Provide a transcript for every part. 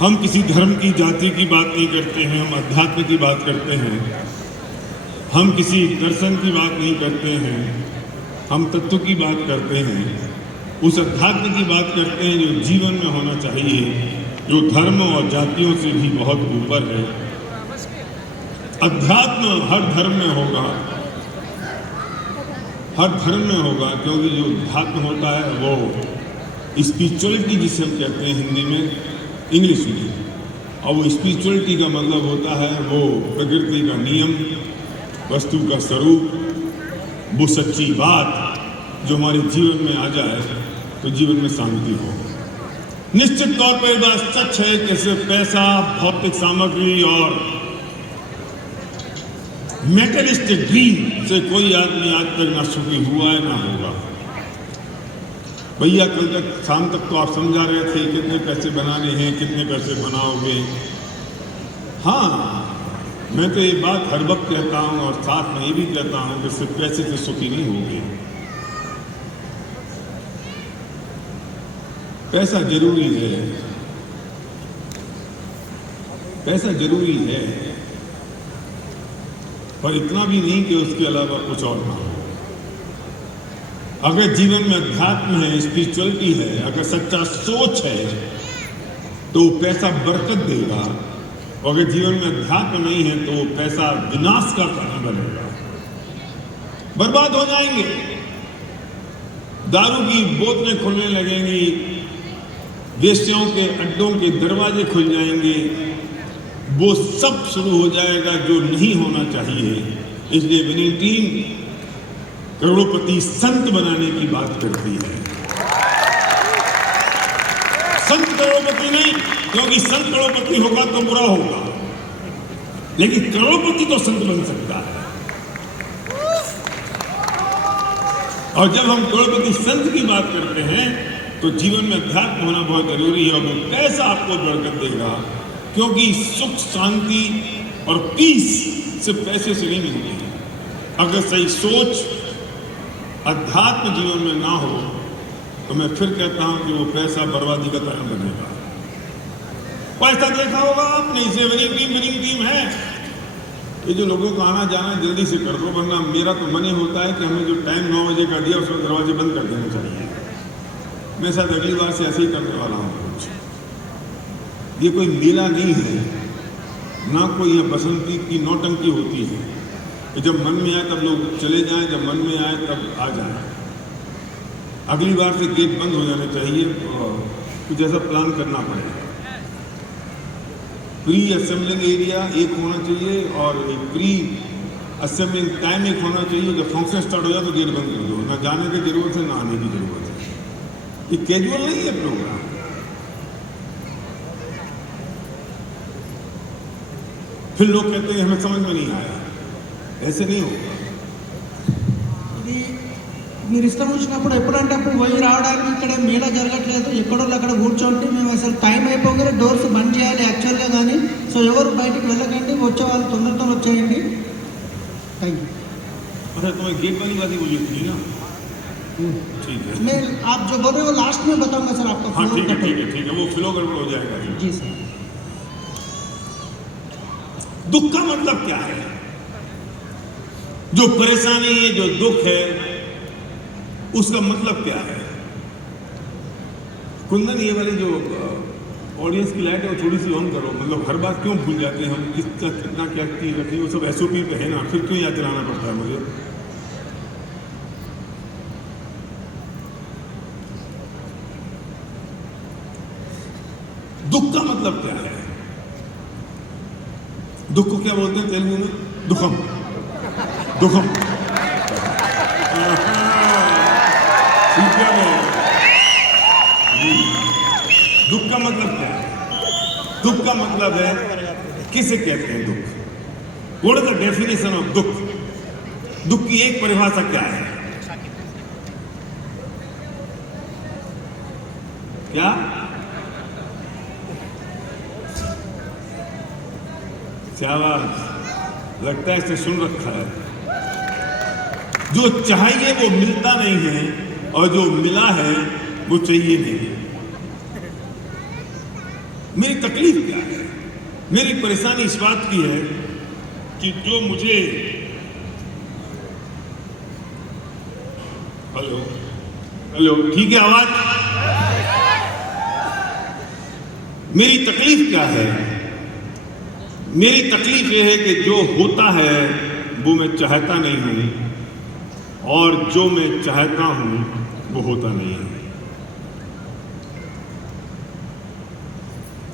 हम किसी धर्म की जाति की बात नहीं करते हैं, हम अध्यात्म की बात करते हैं। हम किसी दर्शन की बात नहीं करते हैं, हम तत्व की बात करते हैं। उस अध्यात्म की बात करते हैं जो जीवन में होना चाहिए, जो धर्म और जातियों से भी बहुत ऊपर है। अध्यात्म हर धर्म में होगा, हर धर्म में होगा, क्योंकि जो अध्यात्म होता है वो स्पिरिचुअलिटी जिसे हम कहते हैं हिंदी में, इंग्लिश में, और वो स्पिरिचुअलिटी का मतलब होता है वो प्रकृति का नियम, वस्तु का स्वरूप, वो सच्ची बात जो हमारे जीवन में आ जाए तो जीवन में शांति हो। निश्चित तौर पर बात सच है कि सिर्फ पैसा, भौतिक सामग्री और मेटेरियलिस्टिक ड्रीम से कोई आदमी आज तक ना सुखी हुआ है ना होगा। भैया कल तक शाम तक तो आप समझा रहे थे कितने पैसे बनाने हैं, कितने पैसे बनाओगे। हाँ, मैं तो ये बात हर वक्त कहता हूँ और साथ में ये भी कहता हूँ कि सिर्फ पैसे से सुखी नहीं होगे। पैसा जरूरी है, पैसा जरूरी है, पर इतना भी नहीं कि उसके अलावा कुछ और ना हो। अगर जीवन में अध्यात्म है, स्पिरिचुअलिटी है, अगर सच्चा सोच है तो पैसा बरकत देगा। अगर जीवन में अध्यात्म नहीं है तो पैसा विनाश का कारण बनेगा, बर्बाद हो जाएंगे। दारू की बोतलें खुलने लगेंगी, वेश्याओं के अड्डों के दरवाजे खुल जाएंगे, वो सब शुरू हो जाएगा जो नहीं होना चाहिए। इसलिए विनिंग टीम करोड़पति संत बनाने की बात करती है। संत करोड़पति नहीं, क्योंकि संत करोड़पति होगा तो बुरा होगा, लेकिन करोड़पति तो संत बन सकता है। और जब हम करोड़पति संत की बात करते हैं तो जीवन में अध्यात्म होना बहुत जरूरी है। और वो पैसा आपको बरकत देगा, क्योंकि सुख, शांति और पीस सिर्फ पैसे से नहीं मिलती है। अगर सही सोच अध्यात्म जीवन में ना हो तो मैं फिर कहता हूं कि वो पैसा बर्बादी का कारण बनेगा। पैसा देखा होगा आपने, इसे विनिंग टीम है। ये जो लोगों को आना जाना जल्दी से कर दो, वरना मेरा तो मन ही होता है कि हमें जो टाइम 9 बजे का दिया उसमें दरवाजे बंद कर देना चाहिए। मैं शायद अगली बार से ऐसे ही करने वाला हूँ। ये कोई मेला नहीं है, ना कोई ये बसंती की नौटंकी होती है। जब मन में आए तब लोग चले जाएं, जब मन में आए तब आ जाएं। अगली बार से गेट बंद हो जाने चाहिए, कुछ ऐसा प्लान करना पड़ेगा। प्री असेंबलिंग एरिया एक होना चाहिए और एक प्री असेंबलिंग टाइम एक होना चाहिए। जब फंक्शन स्टार्ट हो जाए तो गेट बंद कर दो, ना जाने की जरूरत है ना आने की जरूरत है। ये कैजुअल नहीं है प्रोग्राम। फिर लोग कहते हैं हमें समझ में नहीं आया, ऐसे नहीं होगा। ఇది మీరు ఇష్టం వచ్చినప్పుడు ఎప్పుడంటే అప్పుడు పోయి రావడానికి ఇక్కడ మేళ జరగట్లేదు, ఎక్కడో అక్కడ కూర్చోండి. మేము అసలు టైం అయిపోగానే డోర్స్ బంద్ చేయాలి యాక్చువల్గా, కానీ సో ఎవరు బయటికి వెళ్ళకండి, వచ్చే వాళ్ళు తొందరతో వచ్చేయండి. Thank you. अच्छा, तुम्हें गेट वाली बात ही बोली थी ना? ठीक है, मैं आप जो बोल रहे हो लास्ट में बताऊंगा सर आपका। हाँ ठीक है ठीक है ठीक है, वो फ्लो गड़बड़ हो जाएगा। जी सर। दुख का मतलब क्या है? जो परेशानी है, जो दुख है, उसका मतलब क्या है? कुंदन, ये वाली जो ऑडियंस की लाइट है वो थोड़ी सी ऑन करो। मतलब हर बात क्यों भूल जाते हैं हम, किसका कितना क्या चीज रखी है, वो सब एसओपी पे है ना, फिर क्यों याद दिलाना पड़ता है मुझे? दुख का मतलब क्या है? दुख को क्या बोलते हैं तेलुगु में? दुखम। दुखम ठीक है। दुख का मतलब क्या है? दुख का मतलब है, किसे कहते हैं दुख? What is the definition of दुख? दुख की एक परिभाषा क्या है? क्या? शाबाश, लगता है इसने सुन रखा है। जो चाहिए वो मिलता नहीं है, और जो मिला है वो चाहिए नहीं। मेरी तकलीफ क्या है? मेरी परेशानी इस बात की है कि जो मुझे हेलो ठीक है आवाज? मेरी तकलीफ क्या है? मेरी तकलीफ यह है कि जो होता है वो मैं चाहता नहीं हूं और जो मैं चाहता हूं वो होता नहीं है।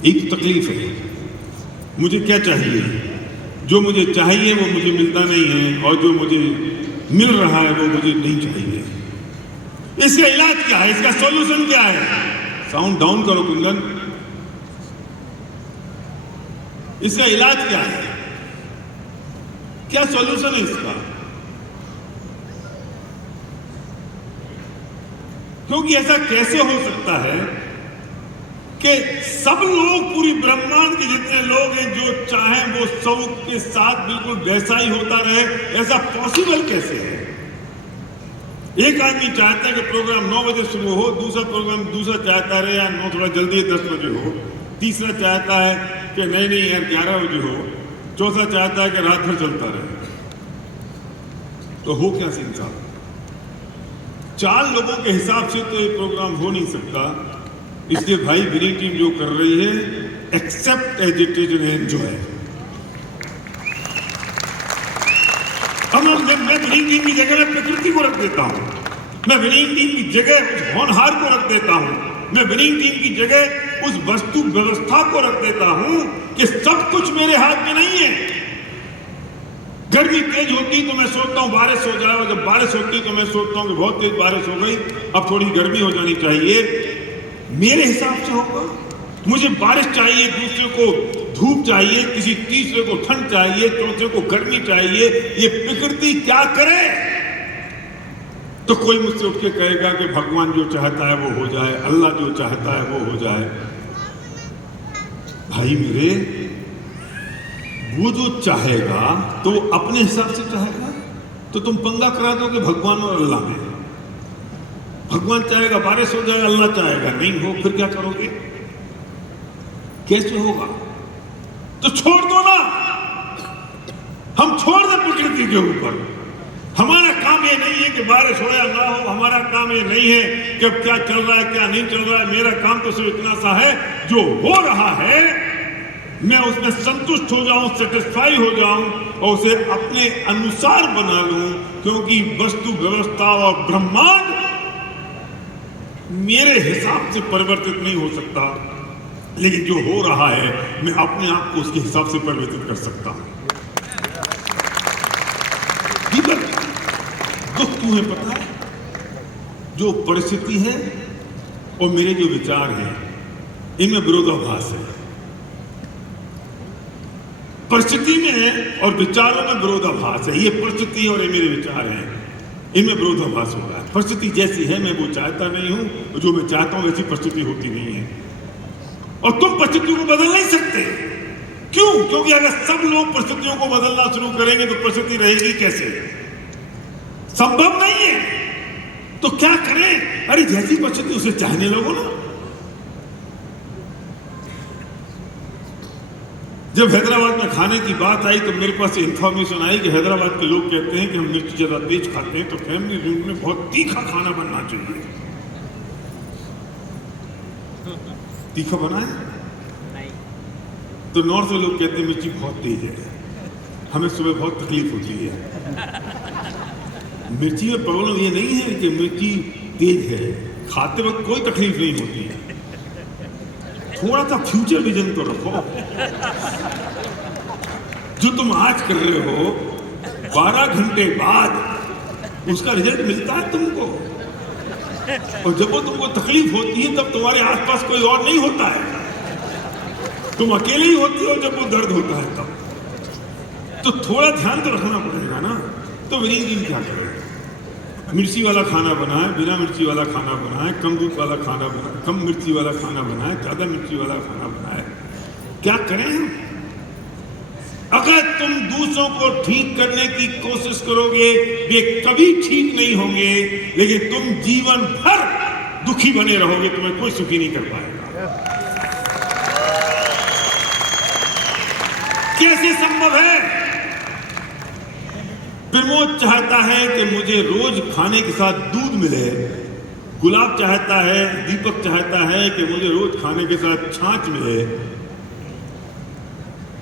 एक तकलीफ है। मुझे क्या चाहिए? जो मुझे चाहिए वो मुझे मिलता नहीं है और जो मुझे मिल रहा है वो मुझे नहीं चाहिए। इसका इलाज क्या है? इसका सॉल्यूशन क्या है? साउंड डाउन करो कुंदन। इसका इलाज क्या है? क्या सॉल्यूशन है इसका? क्योंकि ऐसा कैसे हो सकता है कि सब लोग, पूरी ब्रह्मांड के जितने लोग हैं, जो चाहें वो सब के साथ बिल्कुल वैसा ही होता रहे? ऐसा पॉसिबल कैसे है? एक आदमी चाहता है कि प्रोग्राम 9 बजे शुरू हो, दूसरा चाहता रहे यार 9 थोड़ा जल्दी 10 बजे हो, तीसरा चाहता है कि नहीं यार 11 बजे हो, चौथा चाहता है कि रात भर चलता रहे। तो हो क्या सीन साहब? 4 लोगों के हिसाब से तो ये प्रोग्राम हो नहीं सकता। इसलिए भाई विनिंग टीम जो कर रही है, accept as it is and enjoy. मैं विनिंग टीम की जगह में प्रकृति को रख देता हूं, मैं विनिंग टीम की जगह उस होनहार को रख देता हूं, मैं विनिंग टीम की जगह उस वस्तु व्यवस्था को रख देता हूं कि सब कुछ मेरे हाथ में नहीं है। गर्मी तेज होती तो मैं सोचता हूं बारिश हो जाए, और जब बारिश होती तो मैं सोचता हूं कि बहुत तेज बारिश हो गई, अब थोड़ी गर्मी हो जानी चाहिए। मेरे हिसाब से होगा। मुझे बारिश चाहिए, दूसरे को धूप चाहिए, किसी तीसरे को ठंड चाहिए, चौथे को गर्मी चाहिए। ये प्रकृति क्या करे? तो कोई मुझसे उठ के कहेगा कि भगवान जो चाहता है वो हो जाए, अल्लाह जो चाहता है वो हो जाए। भाई मेरे, वो जो चाहेगा तो वो अपने हिसाब से चाहेगा। तो तुम पंगा करा दोगे भगवान और अल्लाह में। भगवान चाहेगा बारिश हो जाए, अल्लाह चाहेगा नहीं हो, फिर क्या करोगे? कैसे होगा? तो छोड़ दो ना, हम छोड़ दें प्रकृति के ऊपर। हमारा काम ये नहीं है कि बारिश हो या ना हो, हमारा काम ये नहीं है कि अब क्या चल रहा है क्या नहीं चल रहा है। मेरा काम तो सिर्फ इतना सा है, जो हो रहा है मैं उसमें संतुष्ट हो जाऊं, सेटिस्फाई हो जाऊं और उसे अपने अनुसार बना लूं, क्योंकि वस्तु व्यवस्था और ब्रह्मांड मेरे हिसाब से परिवर्तित नहीं हो सकता, लेकिन जो हो रहा है मैं अपने आप को उसके हिसाब से परिवर्तित कर सकता हूं। दुख तुम्हें पता है, जो परिस्थिति है और मेरे जो विचार हैं, इनमें विरोधाभास है। परिस्थिति में और विचारों में विरोधाभास है। ये परिस्थिति और ये मेरे विचार हैं, इनमें विरोधाभास हो रहा है। परिस्थिति जैसी है मैं वो चाहता नहीं हूं, जो मैं चाहता हूं वैसी परिस्थिति होती नहीं है। और तुम परिस्थितियों को बदल नहीं सकते। क्यों? क्योंकि अगर सब लोग परिस्थितियों को बदलना शुरू करेंगे तो परिस्थिति रहेगी कैसे? संभव नहीं है। तो क्या करें? अरे जैसी परिस्थिति उसे चाहने लगो ना। जब हैदराबाद में खाने की बात आई तो मेरे पास इंफॉर्मेशन आई कि हैदराबाद के लोग कहते हैं कि हम मिर्च ज्यादा तेज खाते हैं, तो फैमिली रूम में बहुत तीखा खाना बनना चाहिए। तीखा बनाए तो नॉर्थ में लोग कहते हैं मिर्ची बहुत तेज है, हमें सुबह बहुत तकलीफ होती है। मिर्ची में प्रॉब्लम ये नहीं है कि मिर्ची तेज है, खाते वक्त कोई तकलीफ नहीं होती है। थोड़ा सा फ्यूचर विजन तो रखो। जो तुम आज कर रहे हो 12 घंटे बाद उसका रिजल्ट मिलता है तुमको, और जब वो तुमको तकलीफ होती है तब तुम्हारे आसपास कोई और नहीं होता है, तुम अकेले ही होती हो जब वो दर्द होता है तब। तो थोड़ा ध्यान तो रखना पड़ेगा ना। तो विनीत जी क्या करें? मिर्ची वाला खाना बनाए, बिना मिर्ची वाला खाना बनाए, कम दूध वाला खाना बनाए, कम मिर्ची वाला खाना बनाए, ज्यादा मिर्ची वाला खाना बनाए। क्या करें हम? अगर तुम दूसरों को ठीक करने की कोशिश करोगे वे कभी ठीक नहीं होंगे, लेकिन तुम जीवन भर दुखी बने रहोगे, तुम्हें कोई सुखी नहीं कर पाएगा। कैसे संभव है? प्रमोद चाहता है कि मुझे रोज खाने के साथ दूध मिले, गुलाब चाहता है, दीपक चाहता है कि मुझे रोज खाने के साथ छाछ मिले,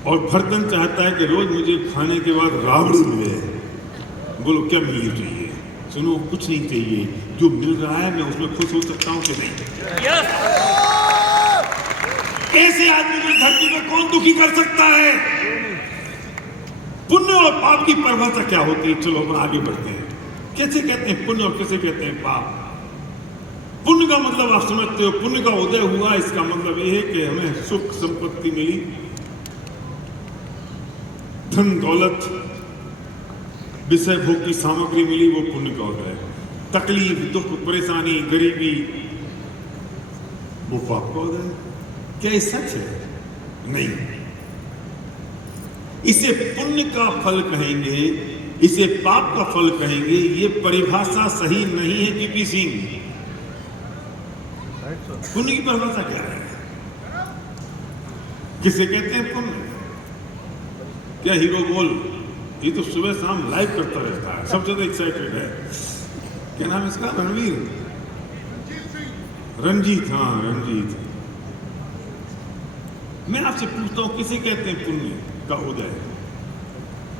और भरतन चाहता है कि रोज मुझे खाने के बाद राबड़ी मिले। बोलो क्या मिलनी चाहिए? सुनो, कुछ नहीं चाहिए। जो मिल रहा है मैं उसमें खुश हो सकता हूं कि नहीं? ऐसे आदमी को धरती पे कौन दुखी कर सकता है? पुण्य और पाप की परिभाषा क्या होती है? चलो हम आगे बढ़ते हैं। कैसे कहते हैं पुण्य और कैसे कहते हैं पाप? पुण्य का मतलब आप समझते हो, पुण्य का उदय हुआ, इसका मतलब यह है कि हमें सुख संपत्ति मिली, धन दौलत, विषय भोग की सामग्री मिली, वो पुण्य का उदय है। तकलीफ, दुख, परेशानी, गरीबी, वो पाप का उदय है। क्या ये सच है? नहीं। इसे पुण्य का फल कहेंगे, इसे पाप का फल कहेंगे, ये परिभाषा सही नहीं है टीपी सिंह। पुण्य की परिभाषा क्या है? किसे कहते हैं पुण्य? क्या हीरो बोल, ये तो सुबह शाम लाइव करता रहता है, सब ज्यादा एक्साइटेड है। क्या नाम इसका? रणवीर, रंजीत, हाँ रंजीत। मैं आपसे पूछता हूं, किसे कहते हैं पुण्य का उदय?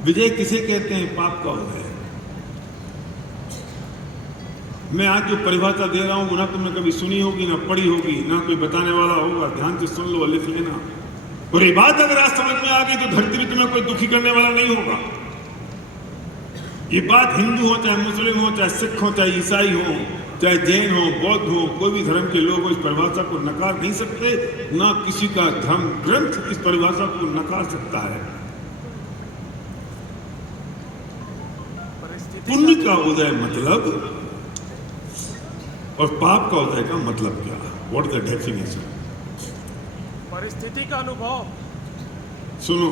विजय, किसे कहते हैं पाप का उदय? मैं आज जो परिभाषा दे रहा हूं ना तुमने कभी सुनी होगी, ना पढ़ी होगी, ना कोई बताने वाला होगा। ध्यान से सुन लो, लिख लेना। और ये बात अगर आज समझ में आ गई तो धरती में तुम्हें कोई दुखी करने वाला नहीं होगा। ये बात हिंदू हो, चाहे मुस्लिम हो, चाहे सिख हो, चाहे ईसाई हो, चाहे जैन हो, बौद्ध हो, कोई भी धर्म के लोग इस परिभाषा को नकार नहीं सकते। ना किसी का धर्म ग्रंथ इस परिभाषा को नकार सकता है। पुण्य का उदय मतलब और पाप का उदय का मतलब क्या? What the definition? परिस्थिति का अनुभव। सुनो,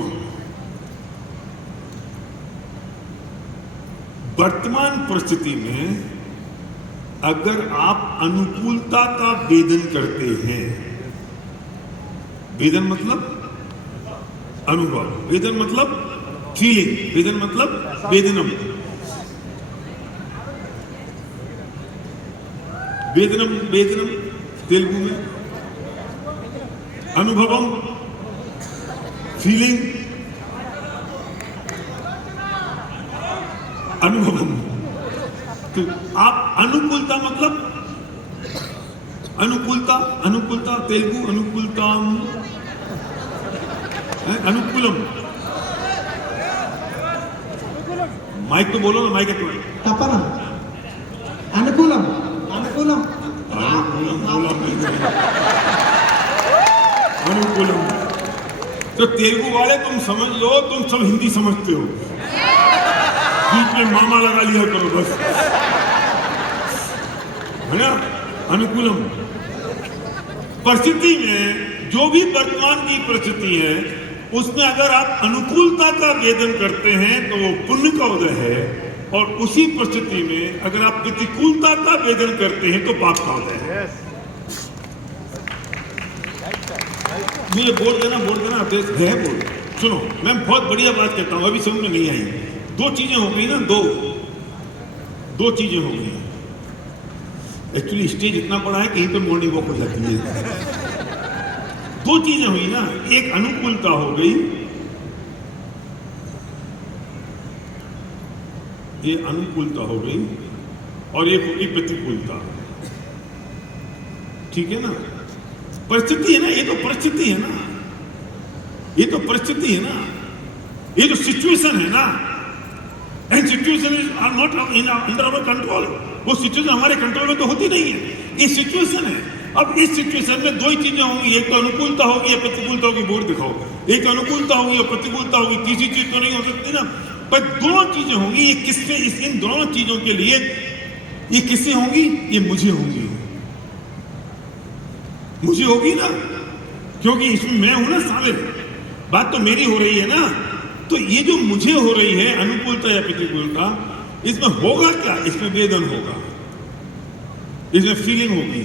वर्तमान परिस्थिति में अगर आप अनुकूलता का वेदन करते हैं, वेदन मतलब अनुभव, वेदन मतलब फीलिंग, वेदन मतलब वेदनम, वेदनम, वेदनम तेलुगु में, अनुभवम फीलिंग, अनुभवम। तो आप अनुकूलता मतलब अनुकूलता, अनुकूलता तेलुगु अनुकूलता, अनुकूलम। माइक तो बोलो ना, माइक है तो तपना, अनुकूलम, अनुकूलम, अनुकूलम। तो तेलुगु वाले तुम समझ लो, तुम सब हिंदी समझते हो, बीच में मामा लगा लिया करो बस, है ना? अनुकूलम। परिस्थिति में जो भी वर्तमान की परिस्थिति है उसमें अगर आप अनुकूलता का वेदन करते हैं तो वो पुण्य का उदय है, और उसी परिस्थिति में अगर आप प्रतिकूलता का वेदन करते हैं तो पाप का उदय है। मुझे बोल देना देश है बोल। सुनो, मैं बहुत बढ़िया बात कहता हूं, अभी समझ में नहीं आई। दो चीजें हो गई ना, दो चीजें हो गई। एक्चुअली स्टेज इतना बड़ा है कहीं पे मॉर्निंग वॉक हो जाती है। दो चीजें हुई ना, एक अनुकूलता हो गई, ये अनुकूलता हो गई, और एक हो गई प्रतिकूलता। ठीक है ना? परिस्थिति है ना, ये तो परिस्थिति है ना, ये तो परिस्थिति है ना, ये जो सिचुएशन है ना, and situation is are not in under our control. वो सिचुएशन हमारे कंट्रोल में तो होती नहीं है, ये सिचुएशन है। अब इस सिचुएशन में दो ही चीजें होंगी, एक तो अनुकूलता होगी या प्रतिकूलता होगी। बोर्ड दिखाओ, एक अनुकूलता होगी या प्रतिकूलता होगी, तीसरी चीज तो नहीं हो सकती ना। पर दो चीजें होंगी, ये किससे, इन दोनों चीजों के लिए ये किससे होंगी? ये मुझे होंगी, मुझे होगी ना, क्योंकि इसमें मैं हूं ना शामिल, बात तो मेरी हो रही है ना। तो ये जो मुझे हो रही है अनुकूलता या प्रतिकूलता, इसमें होगा क्या? इसमें वेदन होगा, इसमें फीलिंग होगी।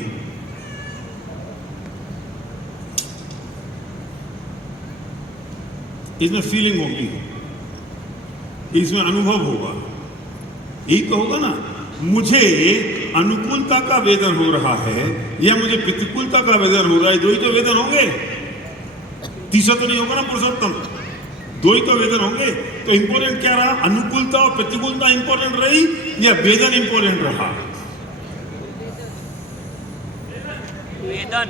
इसमें फीलिंग होगी, इसमें अनुभव होगा, यही तो होगा ना। मुझे अनुकूलता का वेदन हो रहा है या मुझे प्रतिकूलता का वेदन हो रहा है, दो ही तो वेदन होंगे, तीसरा तो नहीं होगा ना पुरुषोत्तम, दो ही तो वेदन होंगे। तो इंपॉर्टेंट क्या रहा, अनुकूलता और प्रतिकूलता इंपॉर्टेंट रही या वेदन इंपॉर्टेंट रहा? वेदन।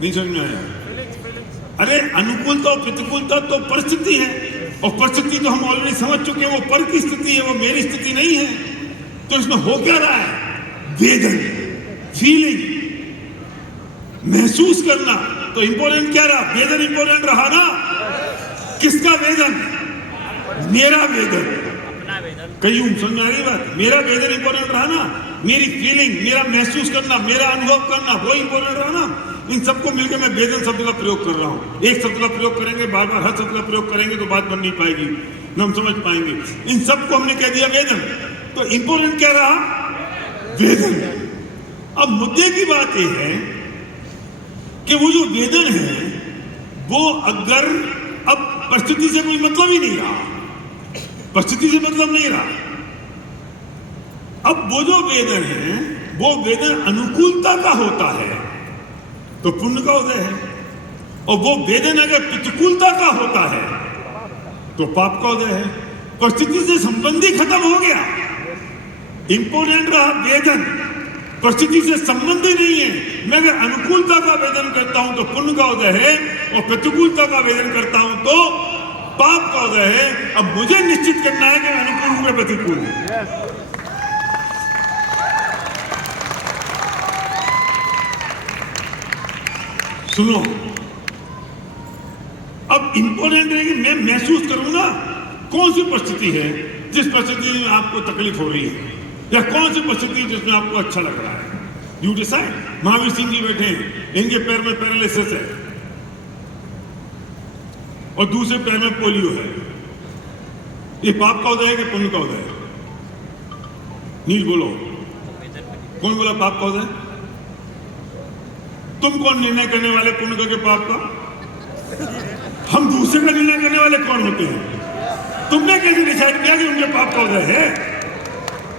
नहीं समझ में आया? अरे अनुकूलता और प्रतिकूलता तो परिस्थिति है, और परिस्थिति तो हम ऑलरेडी समझ चुके हैं, वो पर की स्थिति है, वो मेरी स्थिति नहीं है। तो इसमें हो क्या रहा है, वेदन, फीलिंग, महसूस करना। तो इंपॉर्टेंट क्या रहा, वेदन इंपॉर्टेंट रहा ना। किसका वेदन? मेरा वेदन। अपना वेदन। कहीं समझ में आ रही बात? मेरा वेदन इंपॉर्टेंट रहा ना, मेरी फीलिंग, मेरा महसूस करना, मेरा अनुभव करना, वो इंपॉर्टेंट रहा ना। इन सबको मिलकर मैं वेदन शब्द का प्रयोग कर रहा हूं। एक शब्द का प्रयोग करेंगे, बार बार हर शब्द का प्रयोग करेंगे तो बात बन नहीं पाएगी, न हम समझ पाएंगे। इन सबको हमने कह दिया वेदन। तो इंपॉर्टेंट क्या रहा, वेदन। अब मुद्दे की बात यह है कि वो जो वेदन है वो अगर अब परिस्थिति से कोई मतलब ही नहीं रहा, परिस्थिति से मतलब नहीं रहा, अब वो जो वेदन है वो वेदन अनुकूलता का होता है तो पुण्य का उदय है, और वो वेदन अगर प्रतिकूलता का होता है तो पाप का उदय है। परिस्थिति से संबंधी खत्म हो गया, इंपॉर्टेंट रहा वेदन, परिस्थिति से संबंधी नहीं है। मैं अगर अनुकूलता का वेदन करता हूं तो पुण्य का उदय है, और प्रतिकूलता का वेदन करता हूं तो पाप का उदय है। अब मुझे निश्चित करना है कि अनुकूल हूं या प्रतिकूल हूं। सुनो, अब इंपॉर्टेंट है कि मैं महसूस करूं ना कौन सी परिस्थिति है जिस परिस्थिति में आपको तकलीफ हो रही है, या कौन सी परिस्थिति जिसमें आपको अच्छा लग रहा है। You decide. महावीर सिंह जी बैठे हैं, इनके पैर में पैरालिसिस है और दूसरे पैर में पोलियो है, ये पाप का उदय है कि पुण्य का उदय है? नील बोलो, कौन बोला पाप का उदय? तुम कौन निर्णय करने वाले पुण्य का के पाप का? हम दूसरे का निर्णय करने वाले कौन होते हैं? तुमने कैसे डिसाइड किया कि उनके पाप का उदय है?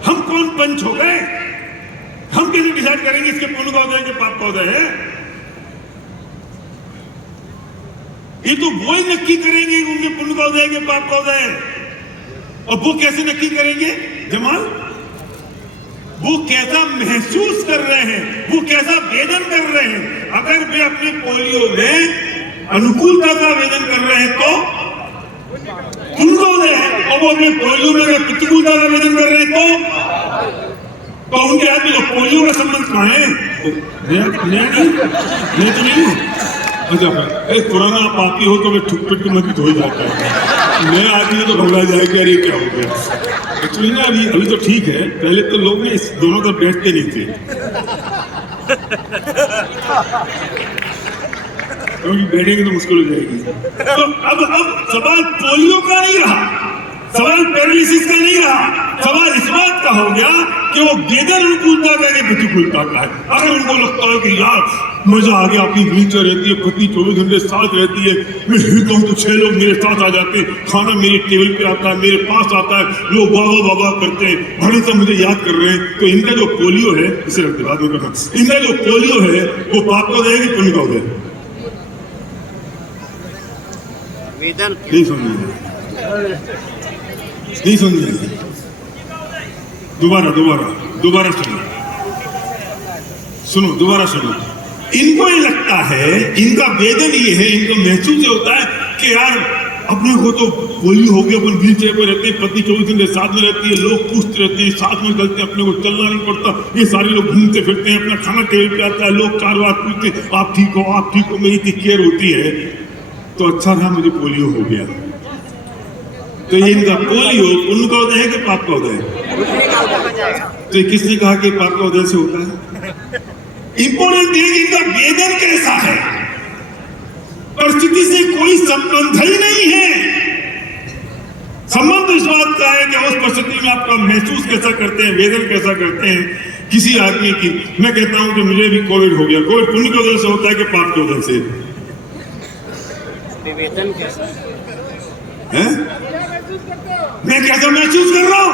हम कौन पंच हो गए? हम कैसे डिसाइड करेंगे इसके पुण्य का उदय के पाप का उदय है? ये तो वो ही नक्की करेंगे कि उनके पुण्य का उदय के पाप का उदय है। और वो कैसे नक्की करेंगे जमाल? वो कैसा महसूस कर रहे हैं, वो कैसा वेदन कर रहे हैं। अगर वे अपने पोलियो में अनुकूलता का वेदन कर रहे हैं तो उनको उदय है, और वो अपने पोलियो में अगर प्रतिकूलता का वेदन कर रहे हैं तो उनके आदमी तो पोलियो का संबंध कहां है? नहीं तो नहीं। अच्छा, एक पुराना पापी हो तो मैं ठुक पिट के मत हो जाता है, नया आदमी तो घबरा जाएगा, अरे क्या हो गया। एक्चुअली ना अभी तो ठीक है, पहले तो लोग ने इस दोनों तरफ बैठते नहीं थे, क्योंकि बैठेंगे तो मुश्किल हो जाएगी। तो अब सवाल पोलियो का नहीं रहा, सवाल पैरालिसिस का नहीं रहा, सवाल इस बात का हो गया कि वो वेदन अनुकूलता का या प्रतिकूलता का है। अगर उनको लगता है कि यार मजा आ गया, अपनी व्हीलचेयर रहती है, पति 24 घंटे साथ रहती है, मैं हिलता हूं तो 6 लोग मेरे साथ आ जाते हैं, खाना मेरे टेबल पे आता है, मेरे पास आता है, लोग वाह वाह वाह वाह करते हैं, बड़े से मुझे याद कर रहे हैं। तो इनका जो पोलियो है, इसे रखते बाद में करना, इनका जो पोलियो है वो पाप का उदय कि पुण्य का उदय? नहीं समझे? दोबारा सुनो, दोबारा सुनो। इनको ये लगता है, इनका वेदन ये है, इनको महसूस ये होता है कि यार अपने को तो पोलियो हो गया, अपन व्हील चेयर पे रहते हैं, पत्नी 24 घंटे साथ में रहती है, लोग पूछते रहते हैं, साथ में चलते हैं, अपने को चलना नहीं पड़ता, ये सारे लोग घूमते फिरते हैं, अपना खाना टेबल पे आता है, लोग 4 बार पूछते हैं आप ठीक हो, आप ठीक हो, मेरी इतनी केयर होती है। तो अच्छा था मुझे पोलियो हो गया। तो ये इनका पोलियो पुण्य का उदय है कि पाप का उदय है? तो किसने कहा कि पाप का उदय से होता है? इंपॉर्टेंट है कि इनका वेदन कैसा है, परिस्थिति से कोई संबंध ही नहीं है। संबंध इस बात का है कि उस परिस्थिति में आपका महसूस कैसा करते हैं, वेदन कैसा करते हैं। किसी आदमी की, मैं कहता हूं कि मुझे भी कोविड हो गया, कोविड पुण्य के उदय से होता है कि पाप के उदय से? वेदन कैसा? हैं? मैं कैसा महसूस कर रहा हूं?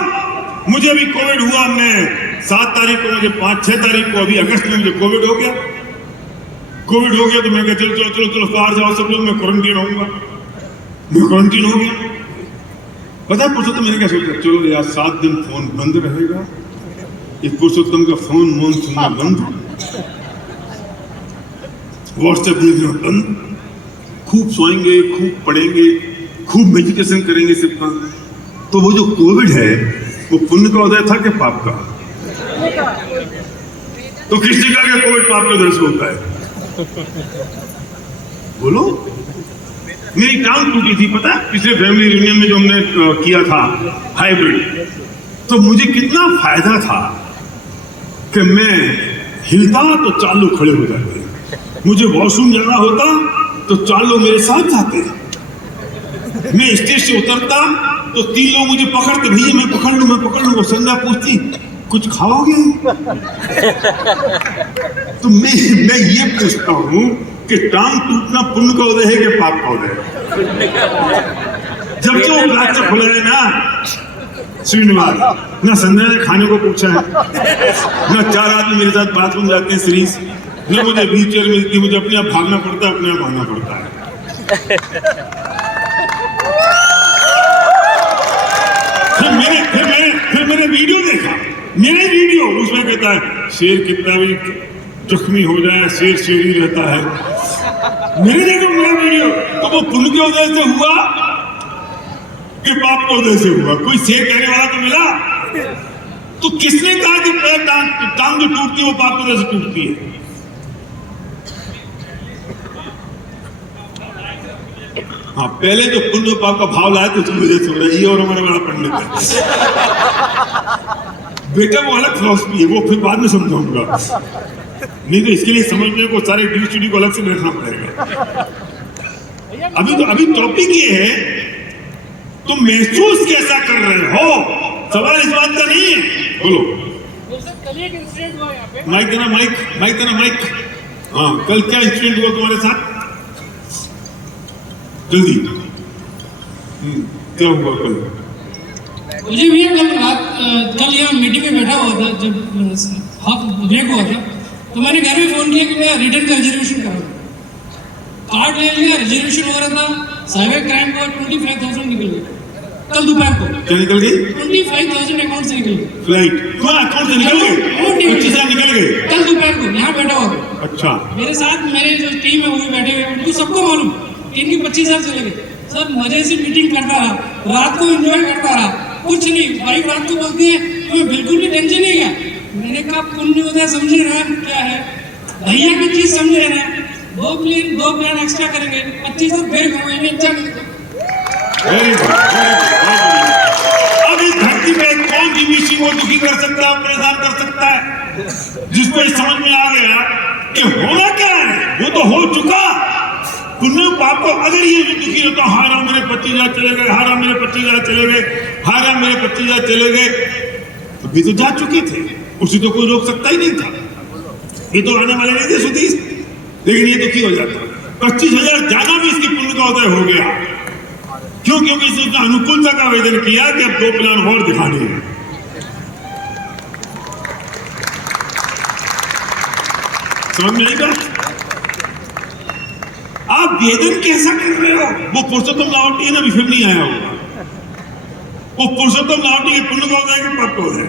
मुझे अभी कोविड हुआ, मैं 7 तारीख को, मुझे 5-6 तारीख को, अभी अगस्त में मुझे कोविड हो गया। कोविड हो गया तो मैं कहता चलो चलो चलो चलो बाहर जाओ सब लोग, मैं क्वारंटीन रहूंगा। मैं क्वारंटीन हो गया। पता है पुरुषोत्तम मैंने क्या सोचा, चलो यार 7 दिन फोन बंद रहेगा, ये पुरुषोत्तम का फोन मोन सुनना बंद, व्हाट्सएप देखना बंद, खूब सोएंगे, खूब पढ़ेंगे, खूब मेडिटेशन करेंगे सिर्फ। तो वो जो कोविड है वो पुण्य का उदय था कि पाप का? तो किस जगह का कोविड पाप का उदय से होता है? बोलो। मेरी टांग टूटी थी, पता है, पिछले फैमिली रियूनियन में जो हमने किया था हाइब्रिड, तो मुझे कितना फायदा था कि मैं हिलता तो 4 लोग खड़े हो जाते, मुझे वॉशरूम जाना होता तो 4 लोग मेरे साथ जाते, मैं स्टेज से उतरता तो 3 लोग मुझे पकड़ते, भैया मैं पकड़ लूं, मैं पकड़ लूं। वो संध्या पूछती कुछ खाओगे? तो मैं ये पूछता हूं कि टांग टूटना पुण्य का उदय है कि पाप का उदय? जब जो रात से खुला है ना श्रीनिवास, ना संध्या ने खाने को पूछा है, ना 4 आदमी मेरे साथ बाथरूम जाते हैं सीरीज, ना मुझे व्हीलचेयर मिलती, मुझे अपने आप भागना पड़ता है, अपने आप भागना पड़ता है। फिर मैंने वीडियो देखा, मेरे वीडियो, उसमें कहता है शेर कितना भी जख्मी हो जाए शेर शेर ही रहता है। मैंने देखा मेरा वीडियो, तो वो पुण्य के उदय से हुआ कि पाप के उदय से हुआ? कोई शेर कहने वाला तो मिला? तो किसने कहा कि पैर टांग जो टूटती है वो पाप के उदय से टूटती है? हाँ, पहले जो पुण्य पाप का भाव लाए तो उसकी वजह से हो रहा है, ये और हमारा बड़ा पंडित है। बेटा वो अलग फिलॉसफी है, वो फिर बाद में समझाऊंगा, नहीं तो इसके लिए समझने को सारे डी को अलग से रखना पड़ेगा। अभी टॉपिक ये है तुम महसूस कैसा कर रहे हो, सवाल इस बात का नहीं है। बोलो। माइक देना, माइक देना, माइक। हाँ, कल क्या इंसिडेंट हुआ तुम्हारे साथ? जल्दी। क्या हुआ कल? मुझे भी कल यहाँ मीटिंग में बैठा हुआ था, जब हाफ ब्रेक हुआ था, तो मैंने घर में फोन किया कि मैं रिटर्न का रिजर्वेशन कराऊँ। कार्ड ले लिया, रिजर्वेशन हो रहा था, साइबर क्राइम को 25,000 निकल गई कल दोपहर को। क्या निकल गई? 25,000 अकाउंट से निकल गई। फ्लाइट तुम्हारा अकाउंट से निकल गए? 25,000 निकल गए कल दोपहर को, यहाँ बैठा हुआ था। अच्छा। मेरे साथ मेरे जो टीम है वो भी बैठे हुए, उनको सबको मालूम, इनकी 25,000 चले गए। सब मजे से मीटिंग करता रहा, रात को एंजॉय करता रहा, कुछ नहीं। वाइफ रात को बोलती है तुम्हें बिल्कुल भी टेंशन नहीं है? मैंने कहा पुण्य उदय समझे ना क्या है, भैया की चीज समझे ना, 2 प्लान एक्स्ट्रा करेंगे, 25,000 फिर कमाएंगे। अब इस धरती पे कौन जीवीसी को दुखी कर सकता है, परेशान कर सकता है? जिसको समझ में आ गया कि होना क्या है वो तो हो चुका। पुण्य पाप को अगर ये दुखी होता, हारा मेरे 25,000 चले गए, हारा मेरे 25,000 चले गए, हारा मेरे 25,000 चले गए, तो भी तो जा चुके थे, उसे तो कोई रोक सकता ही नहीं था, ये तो आने वाले नहीं थे सुधीश। लेकिन ये दुखी हो जाता, 25,000 जाना भी इसकी पुण्य का उदय हो गया। क्यों? क्योंकि इसने अनुकूलता का आवेदन किया कि अब 2 प्लान और दिखाने हैं। समझ में आएगा? आप वेदन कैसा कर रहे हो? वो पुरुषोत्तम लावटी है ना, अभी फिर नहीं आया होगा। वो पुरुषोत्तम लावटी के पुण्य का उदय कि पाप का उदय?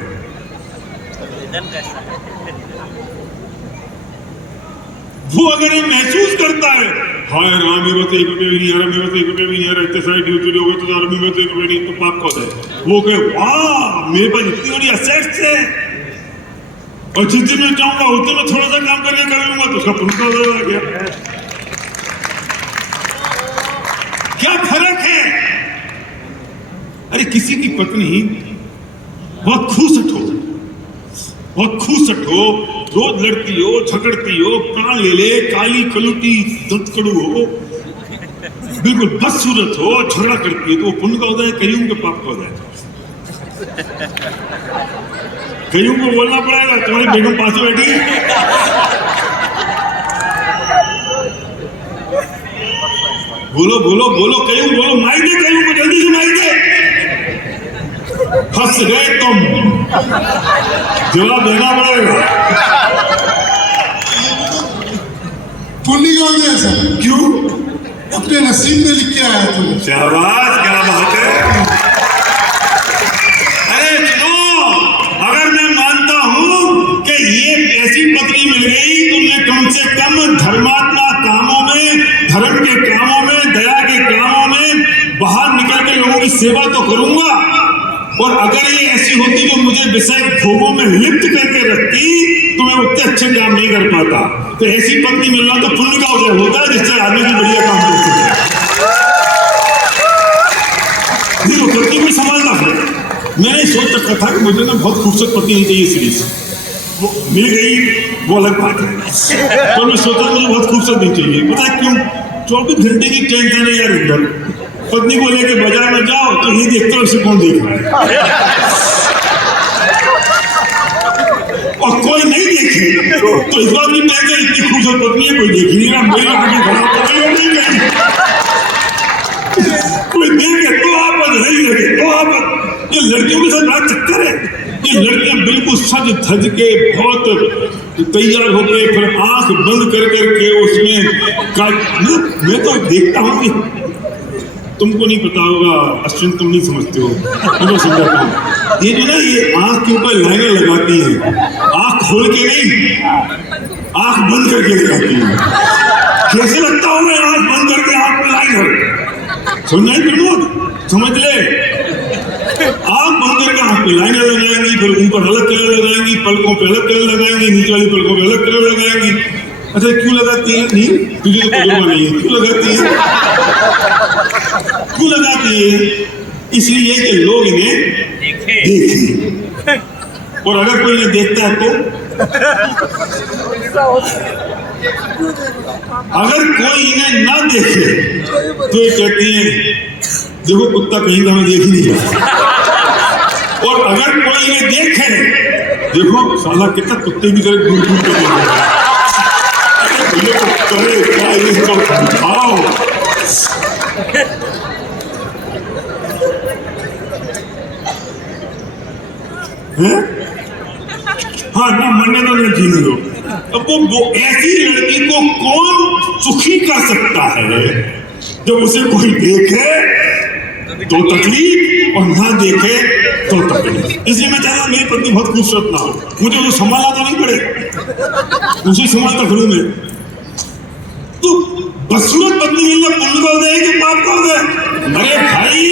वो अगर ये महसूस करता है हाय राम मेरे बस 1 रुपया भी नहीं आ रहा, मेरे बस 1 रुपया भी नहीं आ रहा, इतने सारे ड्यूटी लोग तो मेरे बस 1 रुपया नहीं, तो पाप का उदय। वो कहे वाह मेरे पास इतनी बड़ी असेट्स है और जिस दिन मैं चाहूंगा उतने में थोड़ा सा काम करके कर लूंगा, तो उसका पुण्य का उदय आ गया। क्या फर्क है? अरे किसी की पत्नी बहुत खूसट हो, रोज लड़ती हो, झगड़ती हो, प्राण ले ले, काली कलुटी दत्कड़ू हो, बिल्कुल बदसूरत हो, झगड़ा करती है, तो वो पुण्य का उदय है, कईयों के पाप का उदय है। कईयों को बोलना पड़ेगा तुम्हारी बेगम पास में बैठी है। बोलो बोलो बोलो, कईयों बोलो, माइक दे कईयों को जल्दी फंस गए तुम, जवाब देना पड़ेगा। पुण्य का उदय सर, क्यों? अपने नसीब में लिख के आया तू। शाबाश, क्या बात है। अरे सुनो, अगर मैं मानता हूं कि ये ऐसी पत्नी मिल गई तो मैं कम से कम धर्मात्मा कामों में, धर्म के कामों में, दया के कामों में बाहर निकल के लोगों की सेवा तो करूंगा। और अगर ये ऐसी होती जो मुझे विषय भोगों में लिप्त करके रखती तो मैं उतने अच्छे काम नहीं कर पाता। तो ऐसी पत्नी मिलना तो पुण्य का उदय होता है जिससे आदमी की बढ़िया काम कर सके। नहीं वो पत्नी को संभालना फिर मैंने सोच रखा था कि मुझे ना बहुत खूबसूरत पत्नी नहीं चाहिए सीरीज, वो मिल गई वो अलग बात है। तो मैं सोचा मुझे बहुत खूबसूरत नहीं चाहिए। पता है क्यों? 24 घंटे की टेंशन है यार इधर। पत्नी को लेके बाजार में जाओ तो ये देखते हो इसे कौन देख रहा है, और कोई नहीं देखे तो इस बात की टेंशन, इतनी खूबसूरत पत्नी है कोई देख ही नहीं रहा, मेरे आगे खड़ा कोई देखे तो आप नहीं देखे तो आप। ये लड़कियों के साथ बड़ा चक्कर है। ये लड़कियां बिल्कुल सज धज के बहुत तैयार होके फिर आंख बंद कर करके उसमें मैं तो देखता हूँ कि तुमको नहीं पता होगा अश्विन, तुम नहीं समझते हो, मैं समझाता हूँ। ये जो ना ये आंख के ऊपर लाइनर लगाती है, आंख खोल के नहीं, आंख बंद करके लगाती है। कैसे लगता होगा आंख बंद करके आंख पे लाइनर? समझ नहीं प्रमोद, समझ ले। आंख बंद करके आंख पे लाइनर लगाएंगी, फिर ऊपर अलग कलर लगाएंगी, पलकों पे अलग कलर लगाएंगी, नीचे वाली पलकों पे अलग कलर लगाएंगी। अच्छा क्यों लगाती है? नहीं तुझे तो तजुर्बा नहीं है, क्यों लगाती है? क्यों लगाती है? इसलिए कि लोग इन्हें देखें, और अगर कोई इन्हें देखता है तो अगर कोई इन्हें ना देखे तो ये कहती है देखो कुत्ता कहीं का हमें देख ही नहीं रहा। और अगर कोई इन्हें देखे देखो साला कितना कुत्ते की तरह घूम घूम के देख रहा है। ये तो करे क्या, ये तो खाओ। हाँ ना मरने तो नहीं जीने दो। अब वो ऐसी लड़की को कौन सुखी कर सकता है जब उसे कोई देखे तो तकलीफ और ना देखे तो तकलीफ। इसलिए मैं चाहता मेरी पत्नी बहुत खूबसूरत ना हो, मुझे वो संभालना तो नहीं पड़े, उसे संभालता फिर मैं। तो बदसूरत पत्नी मिलना पुण्य का उदय है कि पाप का उदय? अरे भाई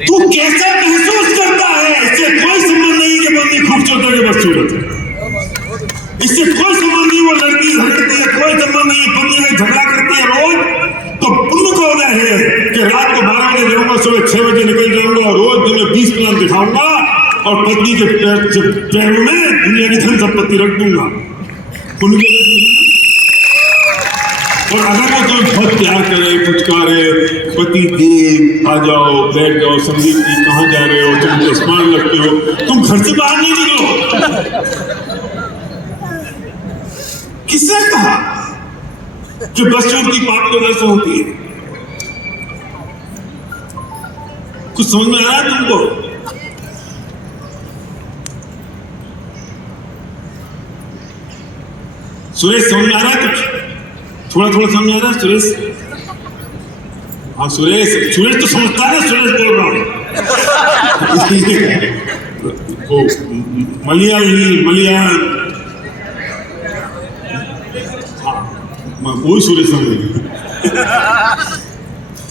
तू कैसे महसूस करता है, इससे कोई संबंध नहीं कि पत्नी खूबसूरत है कि बदसूरत है। इससे कोई संबंध नहीं वो लड़की झगड़ती है, कोई संबंध नहीं पत्नी से झगड़ा करती है रोज। तो पुण्य का उदय है कि रात को 12 बजे जाऊंगा, सुबह 6 बजे निकल जाऊंगा और रोज तुम्हें 20 प्लान दिखाऊंगा और पत्नी के पैरों में दुनिया की धन संपत्ति रख दूंगा। पुण्य का उदय। और अगर वो तुम्हें बहुत प्यार करे, फुचकारे, पति देव आ जाओ, बैठ जाओ, संदीप जी कहाँ जा रहे हो, तुम चश्मा लगते हो, तुम घर से बाहर नहीं निकलो। किसने कहा कि बदसूरती पाप की वजह से होती है? कुछ समझ में आ रहा है तुमको? सुरेश समझ में आ रहा है कुछ? थोड़ा थोड़ा समझ आ रहा है सुरेश? हाँ सुरेश तो समझता है ना, सुरेश बोल रहा हूँ। मलयाल हाँ वही सुरेश समझ।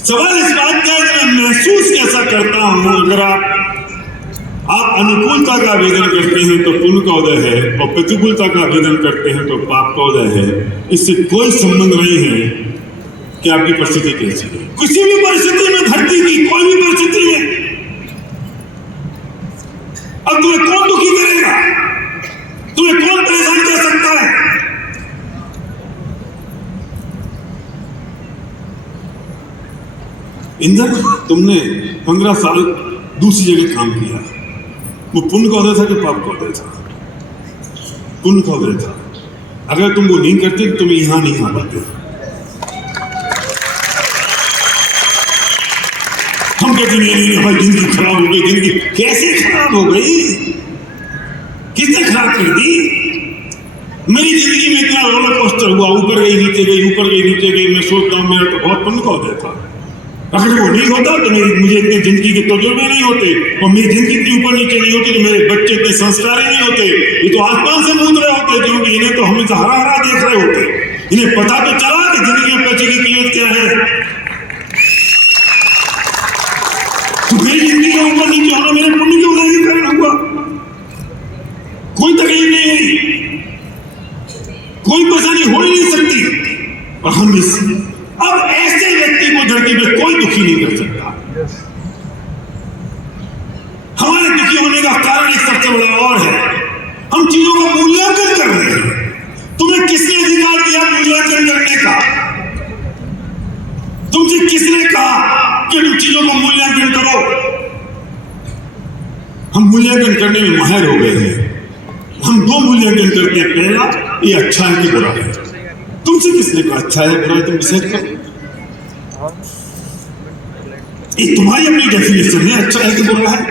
सवाल इस बात का है मैं महसूस कैसा करता हूँ। अगर आप अनुकूलता का आवेदन करते हैं तो पुण्य का उदय है, और प्रतिकूलता का आवेदन करते हैं तो पाप का उदय है। इससे कोई संबंध नहीं है कि आपकी परिस्थिति कैसी है। किसी भी परिस्थिति में, धरती की कोई भी परिस्थिति में, अब तुम्हें कौन दुखी करेगा, तुम्हें कौन परेशान कर सकता है? इंद्र तुमने 15 साल दूसरी जगह काम किया, वो पुण्य का उदय था कि पाप का उदय था? पुण्य का उदय था। अगर तुम वो नहीं करते तो तुम यहां नहीं आ पाते। हम कहते नहीं भाई जिंदगी खराब हो गई, जिंदगी कैसे खराब हो गई, किसने खराब कर दी? मेरी जिंदगी में इतना रोलर कोस्टर हुआ, ऊपर गई नीचे गई, ऊपर गई नीचे गई। मैं सोचता हूँ मेरा तो बहुत पुण्य का होता था। अगर वो नहीं होता तो मुझे इतने जिंदगी के तजुर्बे नहीं होते, और मेरी जिंदगी इतनी ऊपर नीचे नहीं होती, तो मेरे बच्चे इतने संस्कारी नहीं होते। ये तो आसमान से कूद रहे होते, क्योंकि इन्हें तो हमेशा हरा हरा देख रहे होते। इन्हें पता तो चला कि जिंदगी में पैसे की कीमत क्या है। तो मेरी जिंदगी का ऊपर नीचे होना मेरे पुण्य की उदय के कारण हुआ। कोई तकलीफ नहीं हुई, कोई परेशानी हो ही नहीं सकती। और हम इस अब ऐसे व्यक्ति को धरती पे कोई दुखी नहीं कर सकता। हमारे दुखी होने का कारण एक सबसे बड़ा और है, हम चीजों का मूल्यांकन कर रहे हैं। तुम्हें किसने अधिकार दिया मूल्यांकन करने का? तुमसे किसने कहा कि तुम चीजों का मूल्यांकन करो? हम मूल्यांकन करने में माहिर हो गए हैं। हम दो मूल्यांकन करते हैं, पहला ये अच्छा है कि बुरा है। तुमसे किसने कहा अच्छा है बुरा है? तुम डिसाइड करो। ये तुम्हारी अपनी डेफिनेशन है, अच्छा है कि बुरा है।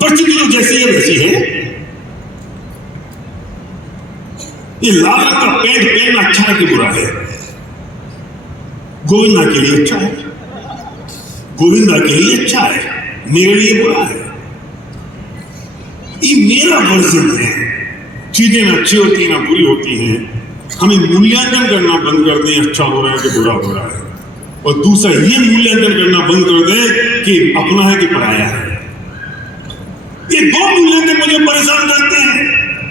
परिस्थिति जो जैसी है वैसी है। ये लाल रंग का पेंट पहनना अच्छा है कि बुरा है? गोविंदा के लिए अच्छा है, गोविंदा के लिए अच्छा है, मेरे लिए बुरा है। ये मेरा वर्जन है। चीजें ना अच्छी होती ना बुरी होती हैं। हमें मूल्यांकन करना बंद कर दें अच्छा हो रहा है कि बुरा हो रहा है, और दूसरा ये मूल्यांकन करना बंद कर दें कि अपना है कि पराया है। ये दो मूल्यांकन मुझे परेशान करते हैं।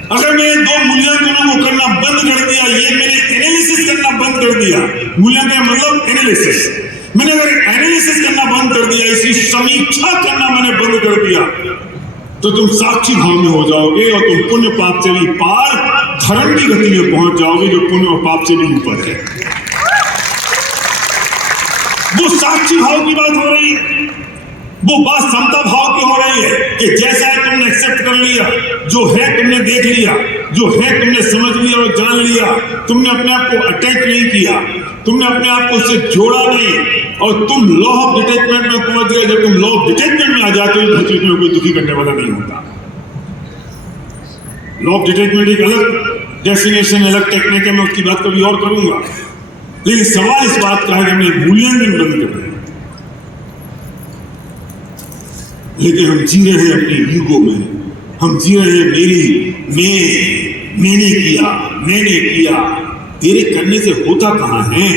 अगर मैंने दो मूल्यांकनों को करना बंद कर दिया, ये मैंने एनालिसिस करना बंद कर दिया, मूल्यांकन मतलब एनालिसिस, मैंने अगर एनालिसिस करना बंद कर दिया, इसकी समीक्षा करना मैंने बंद कर दिया, तो तुम साक्षी भाव में हो जाओगे और तुम पुण्य पाप से भी पार धर्म की गति में पहुंच जाओगे, जो पुण्य और पाप से भी ऊपर है। वो साक्षी भाव की बात हो रही है, वो बात समता भाव की हो रही है कि जैसा है तुमने एक्सेप्ट कर लिया, जो है तुमने देख लिया, जो है तुमने समझ लिया और जान लिया। तुमने अपने आप को अटैच नहीं किया, तुमने अपने आप को उससे जोड़ा नहीं, और तुम लॉ ऑफ डिटैचमेंट में पहुंच गए। जब तुम लॉ ऑफ डिटैचमेंट में आ जाते हो तो में कोई दुखी करने वाला नहीं होता। लॉ ऑफ डिटैचमेंट एक अलग डेफिनेशन, अलग टेक्निक है, मैं उसकी बात कभी और करूंगा। लेकिन सवाल इस बात का है कि हमने मूल्यांकन बंद कर दिया, लेकिन हम जी रहे हैं अपनी ईगो में। हम जी रहे हैं मैंने किया। तेरे करने से होता कहां है?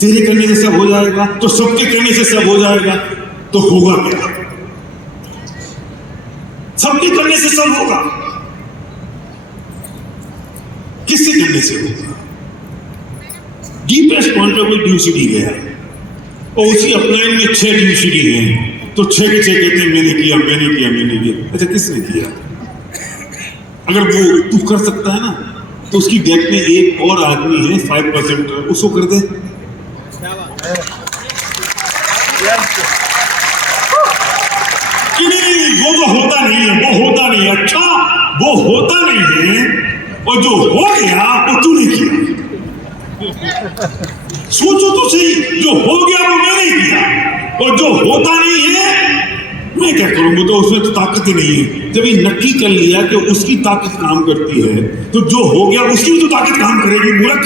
तेरे करने से सब हो जाएगा तो सबके करने से सब हो जाएगा, तो होगा क्या? सबके करने से सब होगा, किससे करने से होगा? डीपेस्ट पॉइंट ऑफ ड्यूसिटी है, और उसी अपलाइन में 6 ड्यूसिटी है, तो 6 के 6 कहते हैं मैंने किया। अच्छा, किसने किया? अगर वो तू कर सकता है ना, तो उसकी डेट में एक और आदमी है 5%, उसको कर दे। कि नहीं, वो तो होता नहीं है, अच्छा वो होता नहीं है, और जो हो गया वो तूने किया। सोचो तो सही, जो हो गया वो मैंने किया, और जो होता नहीं है मैं क्या करूंगा? तो उसमें तो ताकत ही नहीं है। जब ये नक्की कर लिया कि उसकी ताकत काम करती है, तो जो हो गया उसकी भी तो ताकत काम करेगी। मूर्ख,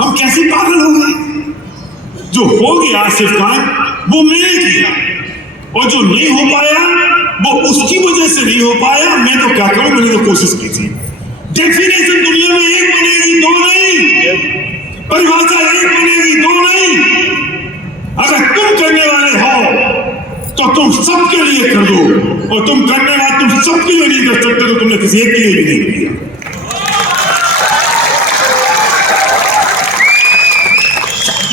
हम कैसे पागल हो गए? जो हो गया सिर्फ काम वो मैंने किया, और जो नहीं हो पाया वो उसकी वजह से नहीं हो पाया। मैं तो क्या करूं, मैंने तो कोशिश की थी। डेफिनेशन दुनिया में एक बनेगी, दो नहीं। परिभाषा एक बनेगी, दो नहीं। अगर तुम करने वाले हो तो तुम सबके लिए कर दो, और तुम करने वाले तुम सबके लिए नहीं कर सकते, तो तुमने किसी एक के लिए भी नहीं किया।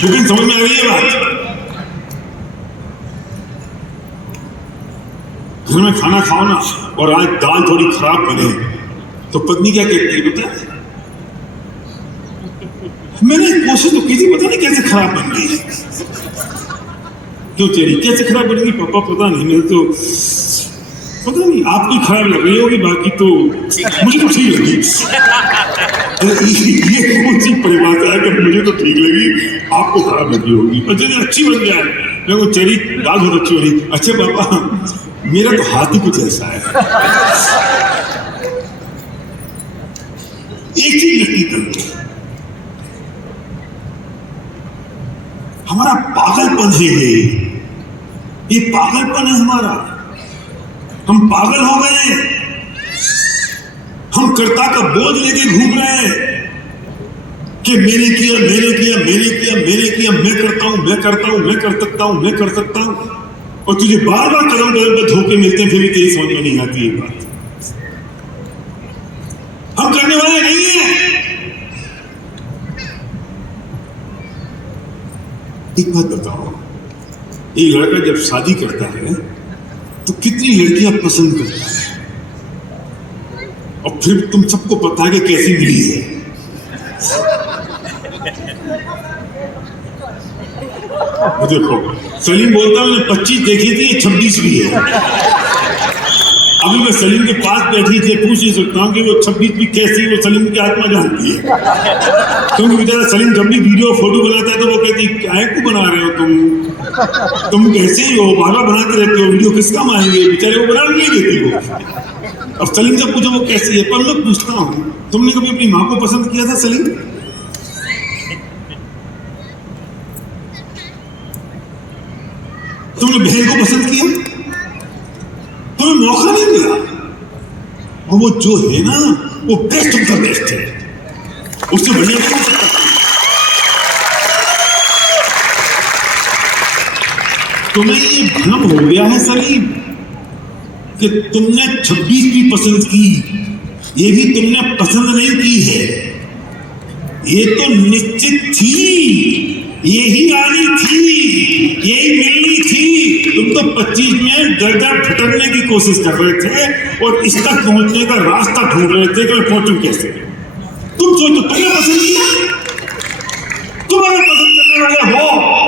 लेकिन समझ में आ रही है बात? घर में खाना खाओ ना, और आज दाल थोड़ी खराब बने, तो पत्नी क्या कहती है पता है? मैंने कोशिश तो की थी, पता नहीं कैसे खराब बन गई। क्यों तेरी कैसे खराब बन गई? पापा पता नहीं, मेरे तो पता नहीं, आपकी खराब लग रही होगी, बाकी तो मुझे तो ठीक लगी। ये कौन सी परिभाषा है कि मुझे तो ठीक लगी, आपको खराब लगी होगी, और जो अच्छी बन जाए मैं को चरी बात बहुत अच्छी हो रही। अच्छा पापा मेरा तो हाथ ही कुछ ऐसा है। एक चीज नक्की करो, हमारा पागलपन है ये पागलपन है हमारा। हम पागल हो गए हैं, हम कर्ता का बोझ लेके घूम रहे हैं कि मैंने किया मैंने किया मैंने किया मैंने किया, मैं करता हूं मैं करता हूं मैं कर सकता हूं मैं कर सकता हूं, और तुझे बार बार कदम कदम पर धोखे मिलते हैं, फिर भी तेरी समझ में नहीं आती ये बात। हम करने वाले नहीं हैं। एक बात बताओ, एक लड़का जब शादी करता है तो कितनी लड़कियां पसंद करता है, और फिर तुम सबको पता है कि कैसी मिली है। देखो सलीम बोलता है मैंने 25 देखी थी, 26 भी है। अभी मैं सलीम के पास बैठी थी, पूछ नहीं सकता हूँ कि वो 26 भी कैसी, वो सलीम की आत्मा जानती है। क्योंकि बेचारा सलीम जब भी वीडियो फोटो बनाता है तो वो कहती क्या को बना रहे हो तुम कैसे ही हो, बार बार बनाते रहते हो वीडियो, किस काम आएंगे, बेचारे वो बनाने नहीं देती वो। अब सलीम से पूछो वो कैसी है, पर मैं पूछता हूँ तुमने कभी अपनी माँ को पसंद किया था सलीम? तुमने बहन को पसंद किया? तुम्हें मौका नहीं मिला, और वो जो है ना वो बेस्ट ऑफ द बेस्ट है, उससे बढ़िया नहीं हो सकता। तुम्हें ये भ्रम हो गया है सलीम कि तुमने 26 भी पसंद की, ये भी तुमने पसंद नहीं की है, ये तो निश्चित थी, यही आनी थी, यही मिलनी थी। तुम तो 25 में दर भटकने की कोशिश कर रहे थे और इस तक पहुंचने का रास्ता ढूंढ रहे थे कि मैं पहुंचूं कैसे। तुम सोचो तुमने पसंद किया, तुम अगर पसंद करने वाले हो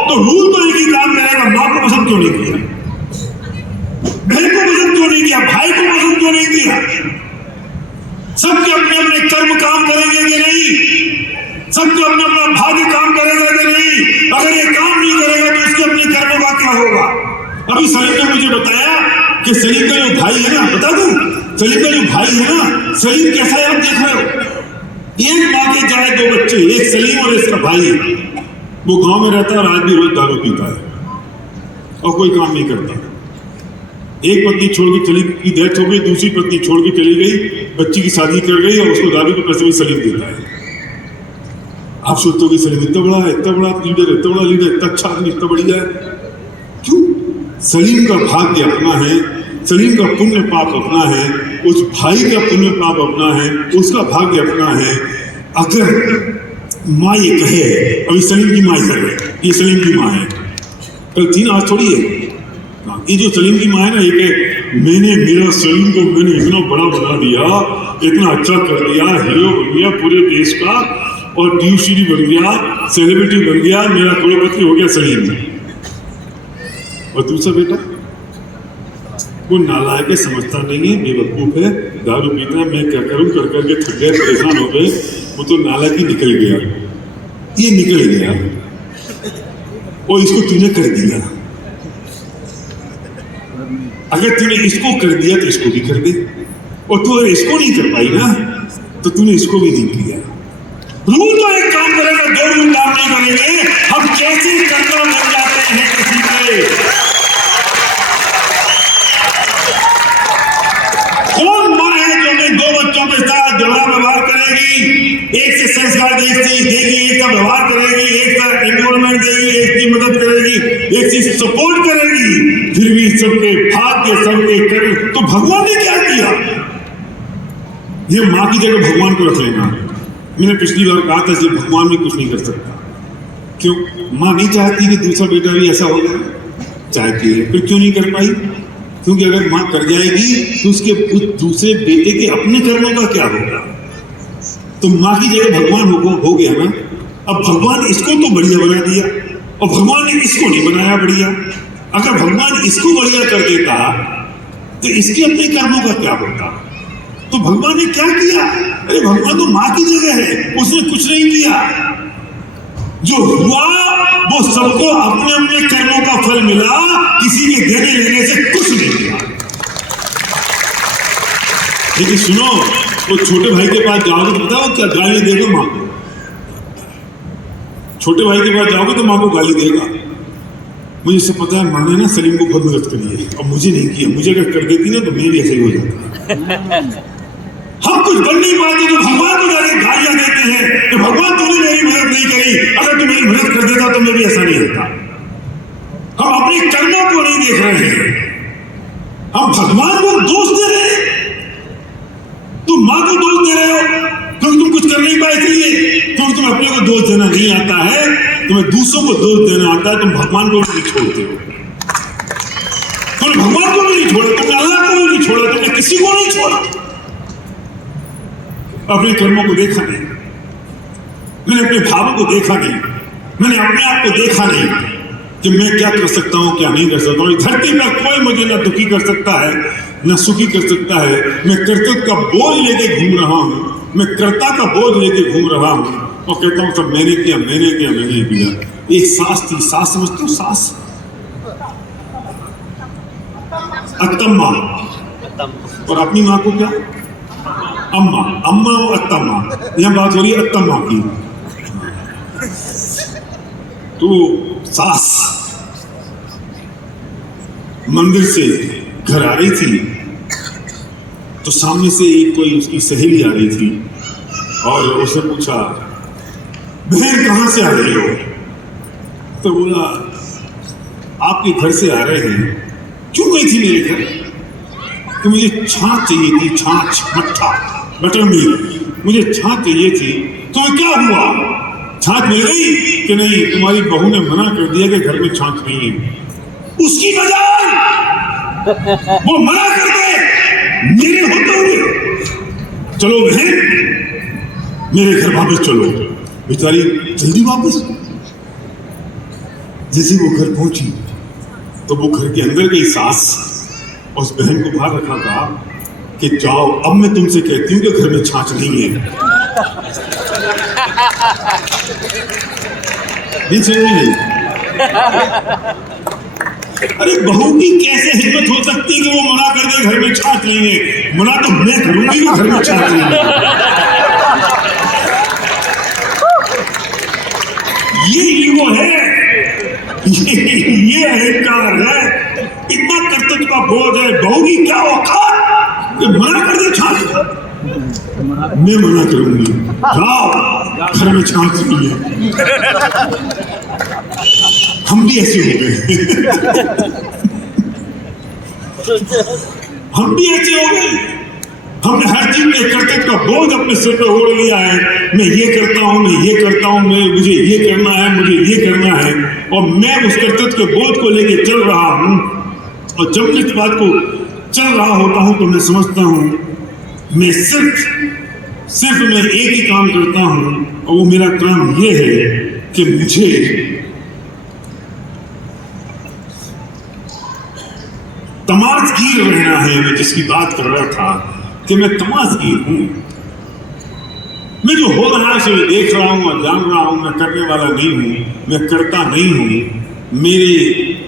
तो रूल तो एक ही काम करेगा, माँ को पसंद क्यों नहीं किया, बहन को पसंद क्यों नहीं किया, भाई को पसंद क्यों नहीं किया? सबके अपने अपने कर्म काम करेंगे कि नहीं? सबके अपना अपना भाग्य काम करेगा कि नहीं? अगर ये काम नहीं करेगा तो उसके अपने कर्मों का क्या होगा? अभी सलीम ने मुझे बताया कि सलीम का जो भाई है ना, बता दूं, सलीम का जो भाई है ना, सलीम कैसा है आप देख रहे हो। एक माँ के जाए 2 बच्चे, एक सलीम और इसका भाई, वो गांव में रहता है और आज भी रोज दारू पीता है और कोई काम नहीं करता। एक पत्नी छोड़ के चली की डेथ हो गई, दूसरी पत्नी छोड़ के चली गई, बच्ची की शादी कर गई और उसको दारू के पैसे भी सलीम देता है। आप सोचते हो कि सलीम इतना बड़ा लीडर, इतना बड़ा लीडर, इतना अच्छा आदमी, इतना बढ़िया है। क्यों? सलीम का भाग्य अपना है, सलीम का पुण्य पाप अपना है, उस भाई का पुण्य पाप अपना है, उसका भाग्य अपना है। अगर माँ ये कहे, अभी सलीम की माँ है, ये सलीम की माँ है, कल 3 आज थोड़ी है, ये जो सलीम की माँ है ना, ये कहे मैंने मेरा सलीम को मैंने इतना बड़ा बना दिया, इतना अच्छा कर दिया, हीरो बन गया पूरे देश का, और टीवी बन गया, सेलिब्रिटी बन गया, मेरा करोड़पति हो गया सलीम। और दूसरा बेटा वो नालायक है, समझता नहीं है, बेवकूफ है, दारू पीता है, मैं क्या करूं कर करके थक गए, परेशान हो गए, वो तो नालायक ही निकल गया, ये निकल गया और इसको तूने कर दिया। अगर तूने इसको कर दिया तो इसको भी कर दे, और तू अगर इसको नहीं कर पाई ना तो तूने इसको भी नहीं किया। रूल तो एक काम करेगा, 2 रूल काम नहीं करेंगे। हम कैसे कर्ता बन जाते हैं किसी के। कौन माँ है जो अपने 2 बच्चों के साथ दोहरा व्यवहार करेगी, एक से संस्कार देगी, एक का व्यवहार करेगी, एक का एनवायरमेंट देगी, एक की मदद करेगी, एक चीज सपोर्ट करेगी, फिर भी सबके भाग्य सबके करे। तो भगवान ने क्या किया? ये माँ की जगह भगवान को रख लेना। मैंने पिछली बार कहा था कि भगवान भी कुछ नहीं कर सकता। क्यों? माँ नहीं चाहती कि दूसरा बेटा भी ऐसा हो जाए, चाहती है, फिर क्यों नहीं कर पाई? क्योंकि अगर माँ कर जाएगी तो उसके दूसरे बेटे के अपने कर्मों का क्या होगा? तो माँ की जगह भगवान हो गया ना। अब भगवान इसको तो बढ़िया बना दिया और भगवान ने इसको नहीं बनाया बढ़िया। अगर भगवान इसको बढ़िया कर देता तो इसके अपने कर्मों का क्या होता? तो भगवान ने क्या किया? अरे भगवान तो माँ की जगह है, उसने कुछ नहीं किया। जो हुआ वो सबको अपने अपने कर्मों का फल मिला, किसी के देने लेने से कुछ नहीं किया। लेकिन सुनो, वो छोटे भाई के पास जाओगे तो बताओ क्या गाली देगा माँ को? छोटे भाई के पास जाओगे तो माँ को गाली देगा। मुझे सब पता है, माँ ने ना सलीम को बहुत मदद करी है और मुझे नहीं किया। मुझे अगर कर देती ना तो मैं भी ऐसे ही हो जाता। हम कुछ कर नहीं पाते तो भगवान को जाके गालियां देते हैं कि भगवान तूने मेरी मदद नहीं करी, अगर तू मेरी मदद कर देता तो मैं भी ऐसा नहीं होता। हम अपने कर्मों को नहीं देख रहे हैं, हम भगवान को दोष दे रहे हैं। तुम माँ को दोष दे रहे हो क्योंकि तुम कुछ कर नहीं पाए, इसलिए क्योंकि तुम्हें अपने को दोष देना नहीं आता है, तुम्हें दूसरों को दोष देना आता है। तुम भगवान को भी नहीं छोड़ते हो, तुमने भगवान को भी नहीं छोड़ा, तुमने अल्लाह को भी नहीं छोड़ा, तुमने किसी को नहीं छोड़ा। अपने कर्मों को देखा नहीं, मैंने अपने भावों को देखा नहीं, मैंने अपने आप को देखा नहीं कि मैं क्या कर सकता हूं, क्या नहीं कर सकता हूं। धरती पर कोई मुझे ना दुखी कर सकता है ना सुखी कर सकता है। मैं कर्तव्य का बोझ लेके घूम रहा हूं, मैं कर्ता का बोझ लेके घूम रहा हूं और कहता हूं सब मैंने किया, मैंने किया, मैंने किया। एक सांस थी, सांस समझते हो? सांस अत्तम्मा, और अपनी माँ को क्या? अम्मा। अम्मा और अत्तम्मा, यहां बात हो रही है अत्तम्मा की। तो सास मंदिर से घर आ रही थी तो सामने से एक कोई उसकी सहेली आ रही थी और उसने पूछा, बहन कहां से आ रही हो? तो बोला, आपके घर से आ रहे हैं। क्यों गई थी मेरे घर? तो मुझे छाछ चाहिए थी, छाछ, मट्ठा, बटर मिल्क, मुझे छाछ चाहिए थी। तो क्या हुआ? छाछ मिल गई कि नहीं? तुम्हारी बहू ने मना कर दिया कि घर में छाछ नहीं है। उसकी मजाल, वो मना कर दे मेरे होते हुए। चलो बहन मेरे घर वापस चलो। बेचारी जल्दी वापस। जैसे वो घर पहुंची तो वो घर के अंदर गई सास, उस बहन को बाहर रखा, कहा कि जाओ, अब मैं तुमसे कहती हूँ कि घर में छाछ नहीं है। नहीं, अरे बहू की कैसे हिम्मत हो सकती है कि वो मना कर दे घर में छाछ नहीं है? मना तो मैं करूंगी कि घर में छाछ नहीं है। ये ईगो है, ये अहंकार है, इतना कर्तव्य का बोझ है। बहू की क्या औकात कि मना कर दे छाछ? मैं मना करूंगी, जाओ घर में छाछ नहीं है। हम भी ऐसे हो गए। हम भी ऐसे हो गए। हमने हर चीज में कर्तव्य का बोझ अपने सिर पे ओढ़ लिया है। मैं ये करता हूँ, मैं ये करता हूँ, मैं मुझे ये करना है, मुझे ये करना है, और मैं उस कर्तव्य के बोझ को लेके चल रहा हूँ। और जब मैं इस बात को चल रहा होता हूँ तो मैं समझता हूँ मैं सिर्फ मैं एक ही काम करता हूँ, और वो मेरा काम ये है कि मुझे तमाशगीर रहना है। मैं जिसकी बात कर रहा था कि मैं तमाशगीर हूं। मैं जो हो रहा है उसे देख रहा हूं और जान रहा हूं। मैं करने वाला नहीं हूं, मैं करता नहीं हूं। मेरे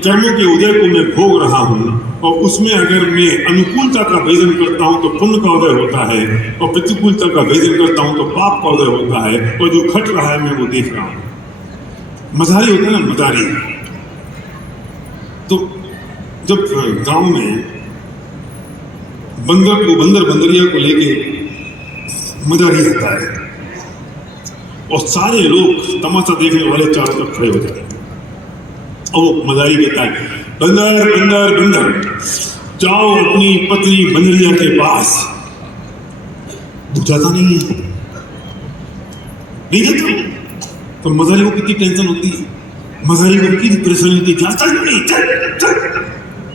कर्मों के उदय को मैं भोग रहा हूं, और उसमें अगर मैं अनुकूलता का भेदन करता हूं तो पुण्य का उदय होता है, और प्रतिकूलता का भेदन करता हूं तो पाप का उदय होता है। और जो घट रहा है मैं वो देख रहा हूं। मजारी होता है ना, मदारी। तो जब गांव में बंदरिया को लेके मदारी रहता है और सारे लोग तमाशा देखने वाले चारों तरफ खड़े हो जाते हैं, और वो मदारी कहता है, बंदर जाओ अपनी पत्नी बंदरिया के पास। बुझाता नहीं है, नहीं जाता। तो मदारी को कितनी टेंशन होती है, मदारी को कितनी परेशानी होती है। चल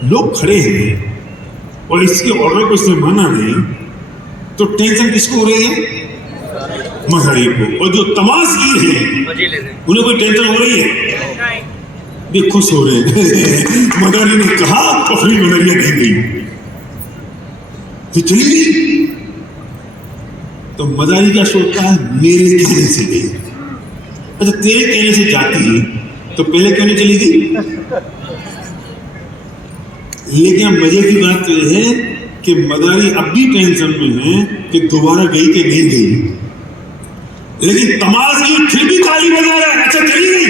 लोग खड़े हैं और इसके ऑर्डर को इसने माना नहीं, तो टेंशन किसको हो रही है? मदारी को। और जो तमाशगीर है उन्हें कोई टेंशन हो रही है? वे खुश हो रहे हैं। मदारी ने कहा और फिर बंदरिया नहीं गई, फिर चली गई। तो मदारी क्या सोचता है, मेरे कहने से गई। अच्छा, तेरे कहने से जाती तो पहले क्यों नहीं चली गई? लेकिन मजे की बात तो यह है कि मदारी अब भी टेंशन में है कि दोबारा गई कि नहीं गई, लेकिन तमाशगीर फिर भी ताली बजा रहा है। अच्छा, चली गई।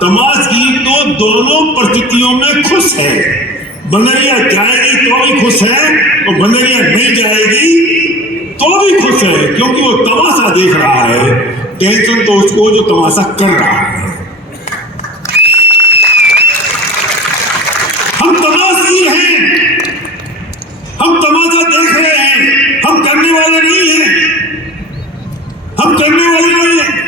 तमाशगीर तो दोनों परिस्थितियों में खुश है। बंदरिया जाएगी तो भी खुश है और बंदरिया नहीं जाएगी तो भी खुश है, क्योंकि वो तमाशा देख रहा है। टेंशन तो उसको जो तमाशा कर रहा है। हम तमाशगीर हैं, हम तमाशा देख रहे हैं, हम करने वाले नहीं हैं, हम करने वाले नहीं हैं।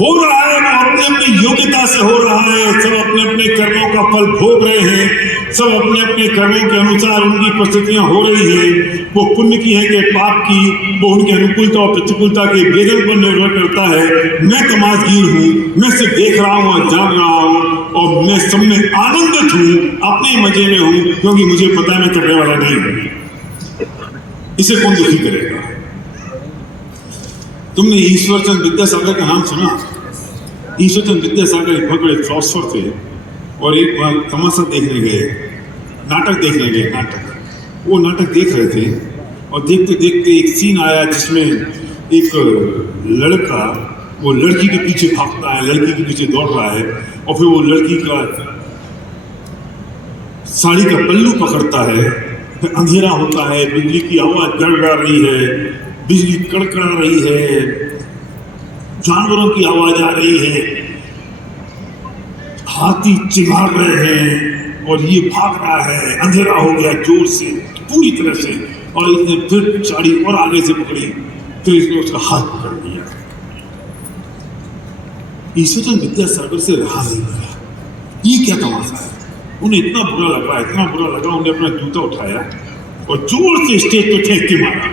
हो रहा है वो अपनी अपनी योग्यता से हो रहा है। सब अपने अपने कर्मों का फल भोग रहे हैं, सब अपने अपने कर्मों के अनुसार उनकी परिस्थितियां हो रही हैं। वो पुण्य की है कि पाप की, वो उनकी अनुकूलता और प्रतिकूलता के वेदन पर निर्भर करता है। मैं तमाशगीर हूँ, मैं सिर्फ देख रहा हूँ और जान रहा हूँ, और मैं सब में आनंदित हूँ, अपने मजे में हूँ, क्योंकि मुझे पता है मैं करने वाला नहीं हूँ। इसे कौन दुखी करेगा? तुमने ईश्वरचंद विद्यासागर का नाम सुना? ईश्वरचंद विद्यासागर एक बहुत बड़े फिलोसफर थे और एक बार तमाशा देखने गए, नाटक देखने गए। वो नाटक देख रहे थे और देखते देखते एक सीन आया जिसमें एक लड़का वो लड़की के पीछे भागता है, लड़की के पीछे दौड़ रहा है, और फिर वो लड़की का साड़ी का पल्लू पकड़ता है। फिर अंधेरा होता है, बिजली की आवाज गड़गड़ा रही है, बिजली कड़कड़ा रही है, जानवरों की आवाज आ रही है, हाथी चिल्ला रहे हैं और ये भाग रहा है। अंधेरा हो गया जोर से, पूरी तरह से, और इसने फिर साड़ी और आगे से पकड़ी, फिर इसने उसका हाथ पकड़ लिया। ईश्वरचंद विद्यासागर से रहा नहीं गया। ये क्या तमाशा है? उन्हें इतना बुरा लगा, इतना बुरा लगा, उन्हें अपना जूता उठाया और जोर से स्टेज पे फेंक के मारा।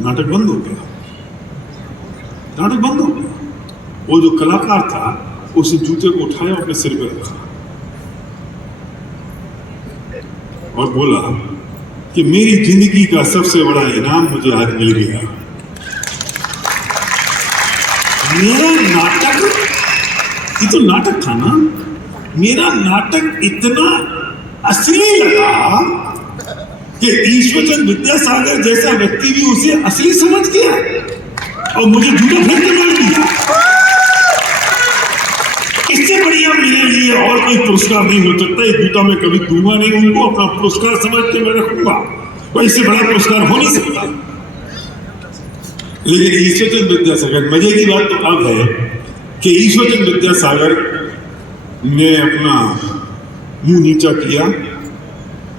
नाटक बंद हो गया, नाटक बंद हो गया। वो जो कलाकार था उस जूते को उठाया, अपने सिर पे रखा और बोला कि मेरी जिंदगी का सबसे बड़ा इनाम मुझे आज मिल गया। मेरा नाटक, ये तो नाटक था ना, मेरा नाटक इतना असली लगा कि ईश्वरचंद विद्यासागर जैसा व्यक्ति भी उसे असली समझ गया और मुझे जूता फेंक के मार दिया। इससे बढ़िया मेरे लिए और कोई पुरस्कार नहीं हो सकता। ये जूता मैं कभी दूंगा नहीं उनको, अपना पुरस्कार समझ के मैं रखूंगा, और इससे बड़ा पुरस्कार हो नहीं सकता। लेकिन ईश्वरचंद विद्यासागर, मजे की बात तो अब है कि ईश्वरचंद विद्यासागर ने अपना मुंह नीचा किया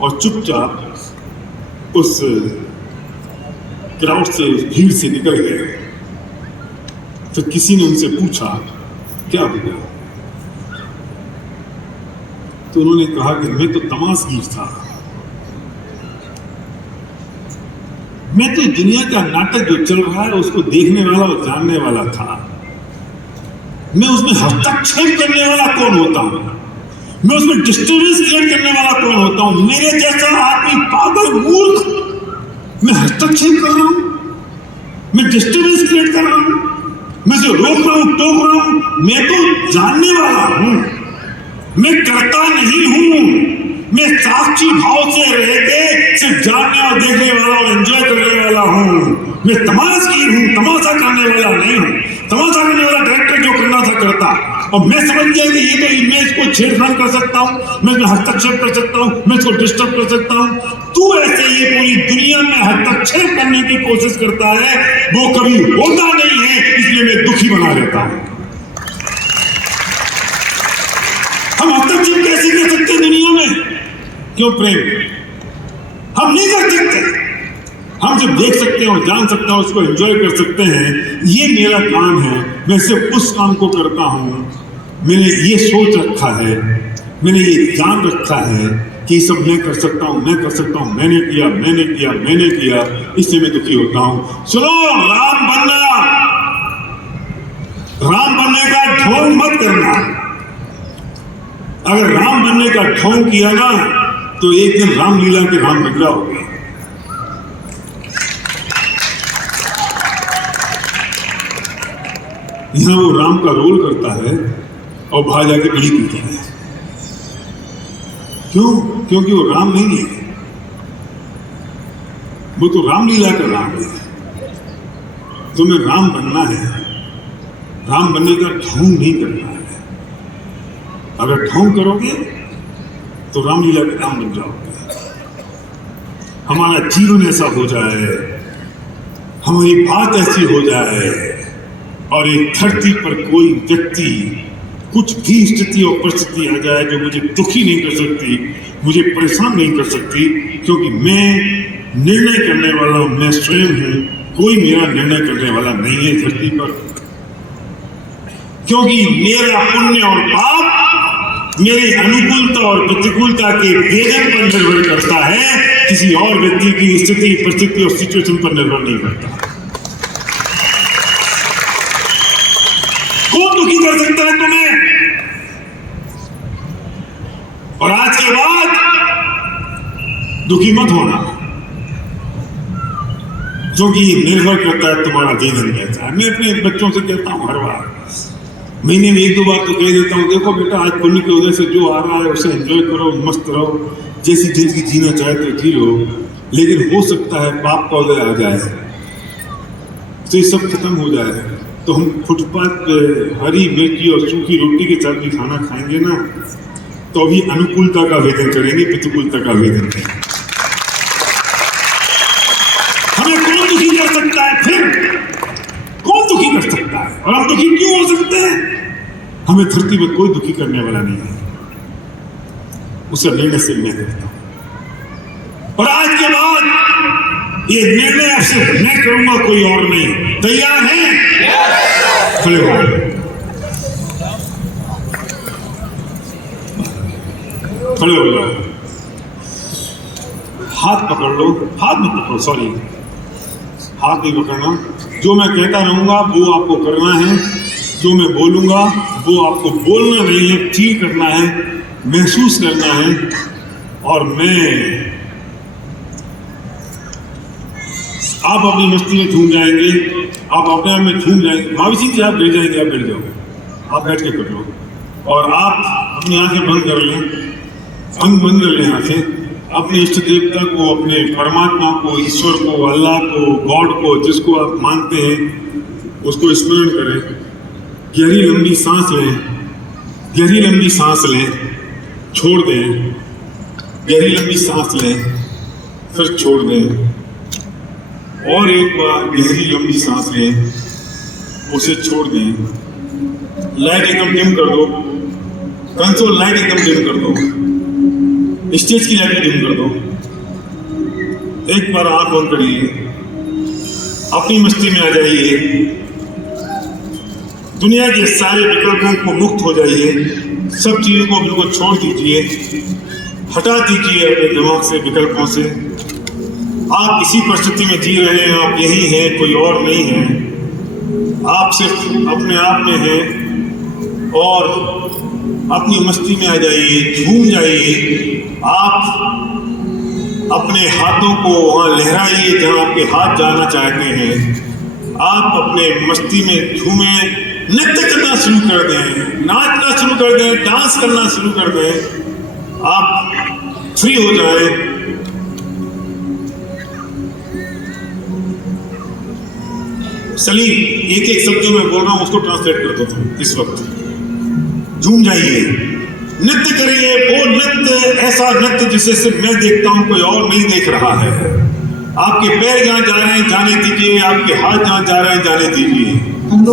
और चुपचाप उस क्राउड से, भीड़ से निकल गए। तो किसी ने उनसे पूछा क्या हुआ? तो उन्होंने कहा कि मैं तो तमाशगीर था, मैं तो दुनिया का नाटक जो चल रहा है उसको देखने वाला और जानने वाला था। मैं उसमें हस्तक्षेप करने वाला कौन होता हूं? मैं उसमें डिस्टर्बेंस क्रिएट करने वाला कौन होता हूं? मेरे जैसा आदमी, पागल, मूर्ख, मैं हस्तक्षेप कर रहा हूं, मैं डिस्टर्बेंस क्रिएट कर रहा हूं, मैं जो रोक रहा हूं, टोक रहा हूं। मैं तो जानने वाला हूं, मैं करता नहीं हूं। मैं साक्षी भाव से रह के सिर्फ जानने और देखने वाला और एंजॉय करने वाला हूं। मैं तमाशगीर हूं, तमाशा करने वाला नहीं हूं। तमाशा करने वाला डायरेक्टर जो करना था करता, और मैं समझ गया कि ये तो इमेज को छेड़छाड़ कर सकता हूं, मैं इसमें हस्तक्षेप कर सकता हूं, मैं इसको डिस्टर्ब कर सकता हूं। तू ऐसे ये पूरी दुनिया में हस्तक्षेप करने की कोशिश करता है, वो कभी होता नहीं है, इसलिए मैं दुखी बना देता हूं। हम हस्तक्षेप कैसे कर सकते हैं दुनिया में? क्यों प्रेम? हम नहीं कर सकते। हम जब देख सकते हैं और जान सकते हैं, उसको एंजॉय कर सकते हैं। ये मेरा काम है, मैं सिर्फ उस काम को करता हूं। मैंने ये सोच रखा है, मैंने ये जान रखा है कि सब मैं कर सकता हूं, मैं कर सकता हूं। मैंने किया, मैंने किया, मैंने किया, इससे मैं दुखी होता हूं। सुनो, राम बनना, राम बनने का ढोंग मत करना। अगर राम बनने का ढोंग किया ना तो एक दिन रामलीला के राम बन जाओगे। यहाँ वो राम का रोल करता है और बाहर जाके बीड़ी पीता है। क्यों? क्योंकि वो राम नहीं है, वो तो रामलीला का राम है। तुम्हें राम बनना है, राम बनने का ढोंग नहीं करना है। अगर ढोंग करोगे तो रामलीला का राम बन जाओगे। हमारा जीवन ऐसा हो जाए, हमारी बात ऐसी हो जाए और एक धरती पर कोई व्यक्ति कुछ भी स्थिति और परिस्थिति आ जाए जो मुझे दुखी नहीं कर सकती, मुझे परेशान नहीं कर सकती, क्योंकि मैं निर्णय करने वाला मैं स्वयं हूं, कोई मेरा निर्णय करने वाला नहीं है धरती पर। क्योंकि मेरा पुण्य और पाप मेरी अनुकूलता और प्रतिकूलता के वेदन पर निर्भर करता है, किसी और व्यक्ति की स्थिति, परिस्थिति और सिचुएशन पर निर्भर नहीं करता। कौन दुखी कर सकता है तुम्हें? और आज के बाद दुखी मत होना, क्योंकि निर्भर करता है तुम्हारा जीवन कैसा है। मैं अपने बच्चों से कहता हूं हर बार, महीने में 1-2 बार तो कह देता हूं, देखो बेटा आज पुण्य की वजह से जो आ रहा है उसे एंजॉय करो, मस्त रहो, जैसी जिंदगी जीना चाहे तो जी लो, लेकिन हो सकता है पाप का उदय आ जाए तो ये सब खत्म हो जाए, तो हम फुटपाथ पे हरी मिर्ची और सूखी रोटी के साथ भी खाना खाएंगे ना, तो अभी अनुकूलता का वेदन करेंगे, प्रतिकूलता का वेदन करेंगे। हमें कौन दुखी कर सकता है? फिर कौन दुखी कर सकता है? और हम दुखी क्यों हो सकते हैं? हमें धरती में कोई दुखी करने वाला नहीं है, उसे निर्णय से मैं करता हूं। और आज के बाद ये निर्णय अब सिर्फ मैं करूंगा, कोई और नहीं। तैयार हैं? खड़े हो जाओ, खड़े हो जाओ, हाथ पकड़ लो, हाथ मत पकड़ो, सॉरी हाथ नहीं पकड़ना। जो मैं कहता रहूंगा वो आपको करना है, जो मैं बोलूंगा वो आपको बोलना नहीं है, फील करना है, महसूस करना है। और मैं आप अपनी मस्ती में झूम जाएंगे, आप अपने आप में झूम जाएंगे। भाभी सिंह जी आप बैठ जाएंगे, आप बैठ जाओ, आप बैठ के कर लो। और आप अपनी आंखें बंद कर लें, अंग बंद कर लें आंखें, अपने इष्ट देवता को, अपने परमात्मा को, ईश्वर को, अल्लाह को, गॉड को, जिसको आप मानते हैं उसको स्मरण करें। गहरी लंबी सांस लें, गहरी लंबी सांस लें, छोड़ दें, गहरी लंबी सांस लें, फिर छोड़ दें, और एक बार गहरी लंबी सांस लें, उसे छोड़ दें। लाइट एकदम डिम कर दो, कंसोल लाइट एकदम डिम कर दो, स्टेज की लाइट डिम कर दो। एक बार आंख बंद करिए, अपनी मस्ती में आ जाइए, दुनिया के सारे विकल्पों को मुक्त हो जाइए, सब चीजों को बिल्कुल छोड़ दीजिए, हटा दीजिए अपने दिमाग से, विकल्पों से। आप इसी परिस्थिति में जी रहे हैं, आप यही हैं, कोई और नहीं है। आप सिर्फ अपने आप में हैं और अपनी मस्ती में आ जाइए, झूम जाइए। आप अपने हाथों को वहां लहराइए जहां आपके हाथ जाना चाहते हैं। आप अपने मस्ती में झूमें, नृत्य करना शुरू कर दें, नाचना शुरू कर दें, डांस करना शुरू कर दें। आप फ्री हो जाए। सलीम, एक एक शब्द जो मैं बोल रहा हूं उसको ट्रांसलेट कर दो तुम इस वक्त। झूम जाइए, नृत्य करिए, वो नृत्य, ऐसा नृत्य जिसे सिर्फ मैं देखता हूं, कोई और नहीं देख रहा है। आपके पैर जहां जा रहे हैं जाने दीजिए, आपके हाथ जहां जा रहे हैं जाने दीजिए। కళ్ళు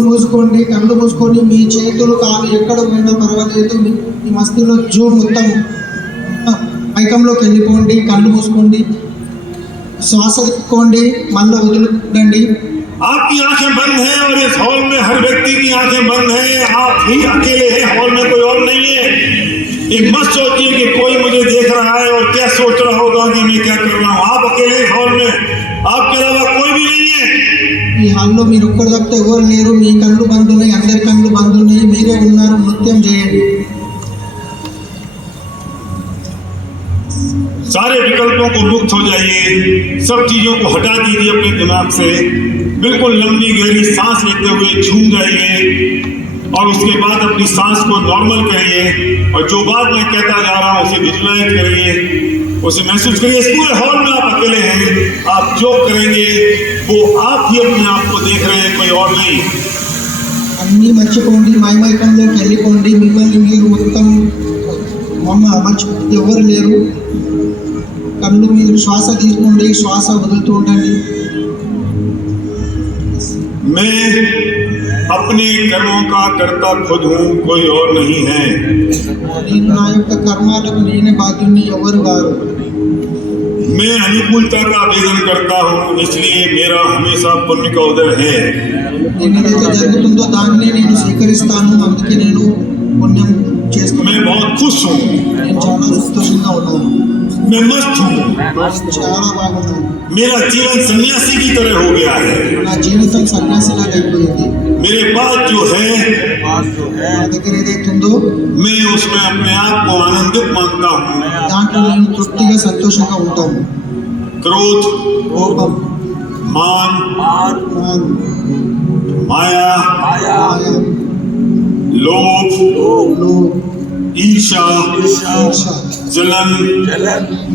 మూసుకొని మీ చేతులు కాలు ఎక్కడ పోయినా పర్వాలేదు, మీ మస్తిలో మొత్తం మైకంలోకి వెళ్ళిపోండి, కళ్ళు మూసుకోండి, శ్వాస తీసుకోండి, మళ్ళీ వదులుకోండి। आपकी आंखें बंद हैं और इस हॉल में हर व्यक्ति की आंखें बंद हैं। आप ही अकेले हैं, हॉल में कोई और नहीं है। ये मत सोचिए कि कोई मुझे देख रहा है और क्या सोच रहा होगा कि मैं क्या कर रहा हूँ। आप अकेले इस हॉल में, आपके अलावा कोई भी नहीं है। ఈ హాల్లో మీరు ఒక్కరు తప్పితే ఎవరు లేరు, మీ కళ్ళు బంద్ ఉన్నాయి, అందరి కళ్ళు బంద్ ఉన్నాయి, మీరే ఉన్నారు, నృత్యం చేయండి। सारे विकल्पों को मुक्त हो जाइए, सब चीजों को हटा दीजिए अपने दिमाग से, बिल्कुल लंबी गहरी सांस लेते हुए झूम जाइए और उसके बाद अपनी सांस को नॉर्मल करिए और जो बात मैं कहता जा रहा हूँ उसे विजुलाइज करिए, उसे महसूस करिए। इस पूरे हॉल में आप अकेले हैं, आप जो करेंगे वो आप ही अपने आप को देख रहे हैं, कोई और नहीं। అన్నీ మర్చిపోండి, మైమైకంలోకి వెళ్ళిపోండి, మిమ్మల్ని మీరు మొత్తం మర్చి ఎవరు లేరు. కళ్ళు మీరు శ్వాస తీసుకోండి, శ్వాస వదులుతూ ఉండండి. मैं अपने कर्मों का कर्ता खुद हूँ, कोई और नहीं है। నేను నా యొక్క కర్మాలకు నేనే బాధ్యుని, ఎవరు గారు. मैं अनुकूलता का आवेदन करता हूँ, इसलिए मेरा हमेशा पुण्य का उदय है। నేను ఏదైతే జరుగుతుందో దాన్ని నేను స్వీకరిస్తాను, అందుకే నేను పుణ్యం చేస్తాను. मैं बहुत खुश हूँ, నేను చాలా సంతోషంగా ఉన్నాను, मैं मस्त हूँ, చాలా బాగున్నాను. मेरा जीवन सन्यासी की तरह हो गया है। నా జీవితం సన్యాసిలాగా అయిపోయింది. मेरे पास जो है నా దగ్గర ఏదైతుందో मैं उसमें अपने आप को आनंदित मानता हूँ। దాంట్లో నేను తృప్తిగా సంతోషంగా ఉంటాను. क्रोध, కోపం, मान, మాన్, माया, మాయ, लोभ, లోభం, ईर्षा, ఈర్ష్య, जलन,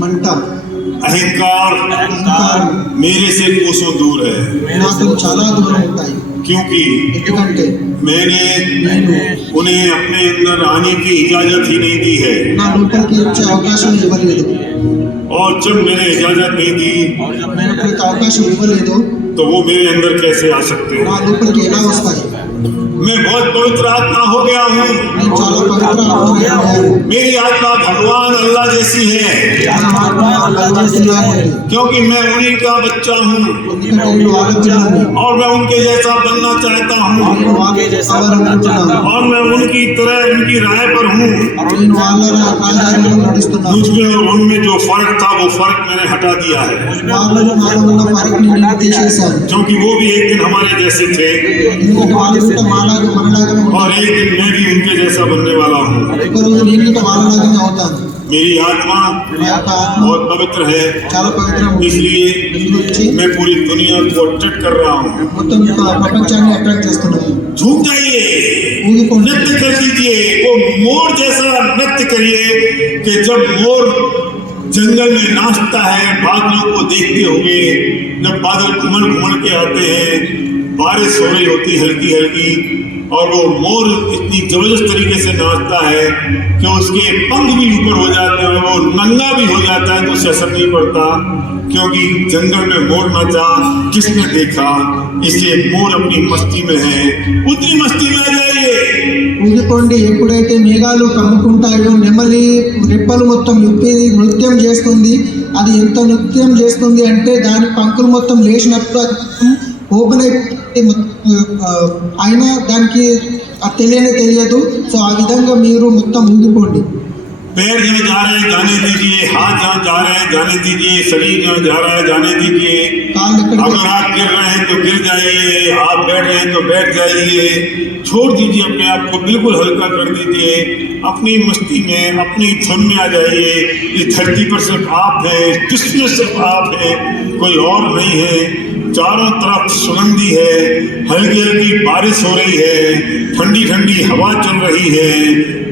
మంట, अहंकार అహంకారం मेरे से कोसों दूर है, నాకు చాలా దూరం ఉంటాయి. क्योंकि ఎందుకంటే मैंने నేను उन्हें अपने अंदर आने की इजाजत ही नहीं दी है। నా లోపలికి వచ్చే అవకాశం ఇవ్వలేదు. और जब मैंने इजाजत नहीं दी నేను ఎప్పుడైతే అవకాశం ఇవ్వలేదో तो वो मेरे अंदर कैसे आ सकते నా हैं? లోపలికి ఎలా వస్తాయి. मैं बहुत पवित्र आत्मा हो गया हूँ, నేను చాలా పవిత్ర అయ్యాను. मेरी आत्मा भगवान अल्लाह जैसी है, నా ఆత్మ భగవంతునిలా ఉంది. क्योंकि मैं उन्हीं का बच्चा हूँ ఎందుకంటే నేను వాళ్ళ పిల్లల్ని, और मैं उनके जैसा बनना चाहता हूँ నేను వాళ్ళ అవ్వాలనుకుంటున్నాను. और मैं उनकी तरह उनकी राय पर हूँ। నేను వాళ్ళ ఆధారంలో నడుస్తున్నాను. मुझ में और उनमें जो फर्क था वो फर्क मैंने हटा दिया है, వాళ్ళలో నాలో ఉన్న ఫరక్ని నేను తీసేశాను. क्योंकि वो भी एक दिन हमारे जैसे थे ఎందుకంటే వాళ్ళు కూడా మనలాగానే और ఉంటారు. एक दिन मैं भी उनके जैसा बनने वाला हूँ। ఒకరోజు నేను కూడా వాళ్ళలాగానే అవుతాను. मेरी आत्मा నా యొక్క ఆత్మ बहुत पवित्र है, చాలా పవిత్రంగా ఉంది. इसलिए గురించి मैं पूरी दुनिया को अट्रैक्ट कर रहा हूँ। మొత్తం ప్రపంచాన్ని అట్రాక్ట్ చేస్తున్నాను. झूम जाइए, ఊగిపోండి. नृत्य कर दीजिए, वो मोर जैसा नृत्य करिए कि जब मोर जंगल में नाचता है बादलों को देखते हुए, जब बादल घुमड़ घुमड़ के आते हैं, बारिश हो रही होती हल्की हल्की और वो मोर इतनी जबरदस्त तरीके से नाचता है कि उसके पंख भी ऊपर हो जाते हैं, वो नंगा भी हो जाता है तो उसे असर नहीं पड़ता, क्योंकि जंगल में मोर नाचा, किसने देखा? इसलिए मोर अपनी मस्ती में है, उतनी मस्ती में आ जाइए। ఊగిపోండి. ఎప్పుడైతే మేఘాలు కమ్ముకుంటాయో నెమలి రెప్పలు మొత్తం విప్పి నృత్యం చేస్తుంది. అది ఎంత నృత్యం చేస్తుంది అంటే దాని పంకులు మొత్తం లేచినప్పుడు ఓపెన్ అయిపోయి అయినా దానికి తెలియదు. సో ఆ విధంగా మీరు మొత్తం ఊగిపోండి. पैर जहाँ जा रहे हैं जाने दीजिए, हाथ जहाँ जा रहे हैं जाने दीजिए, शरीर जहाँ जा रहा है जाने दीजिए। కాళ్ళు ఎక్కడికి अगर आप गिर रहे हैं तो गिर जाइए, आप बैठ रहे हैं तो बैठ जाइए, छोड़ दीजिए अपने आप को, बिल्कुल हल्का कर दीजिए, अपनी मस्ती में अपनी धुन में आ जाइए। इस धरती पर सिर्फ आप हैं, विश्व में सिर्फ आप हैं, कोई और नहीं है। चारों तरफ सुगंधी है, हल्की हल्की बारिश हो रही है, ठंडी ठंडी हवा चल रही है,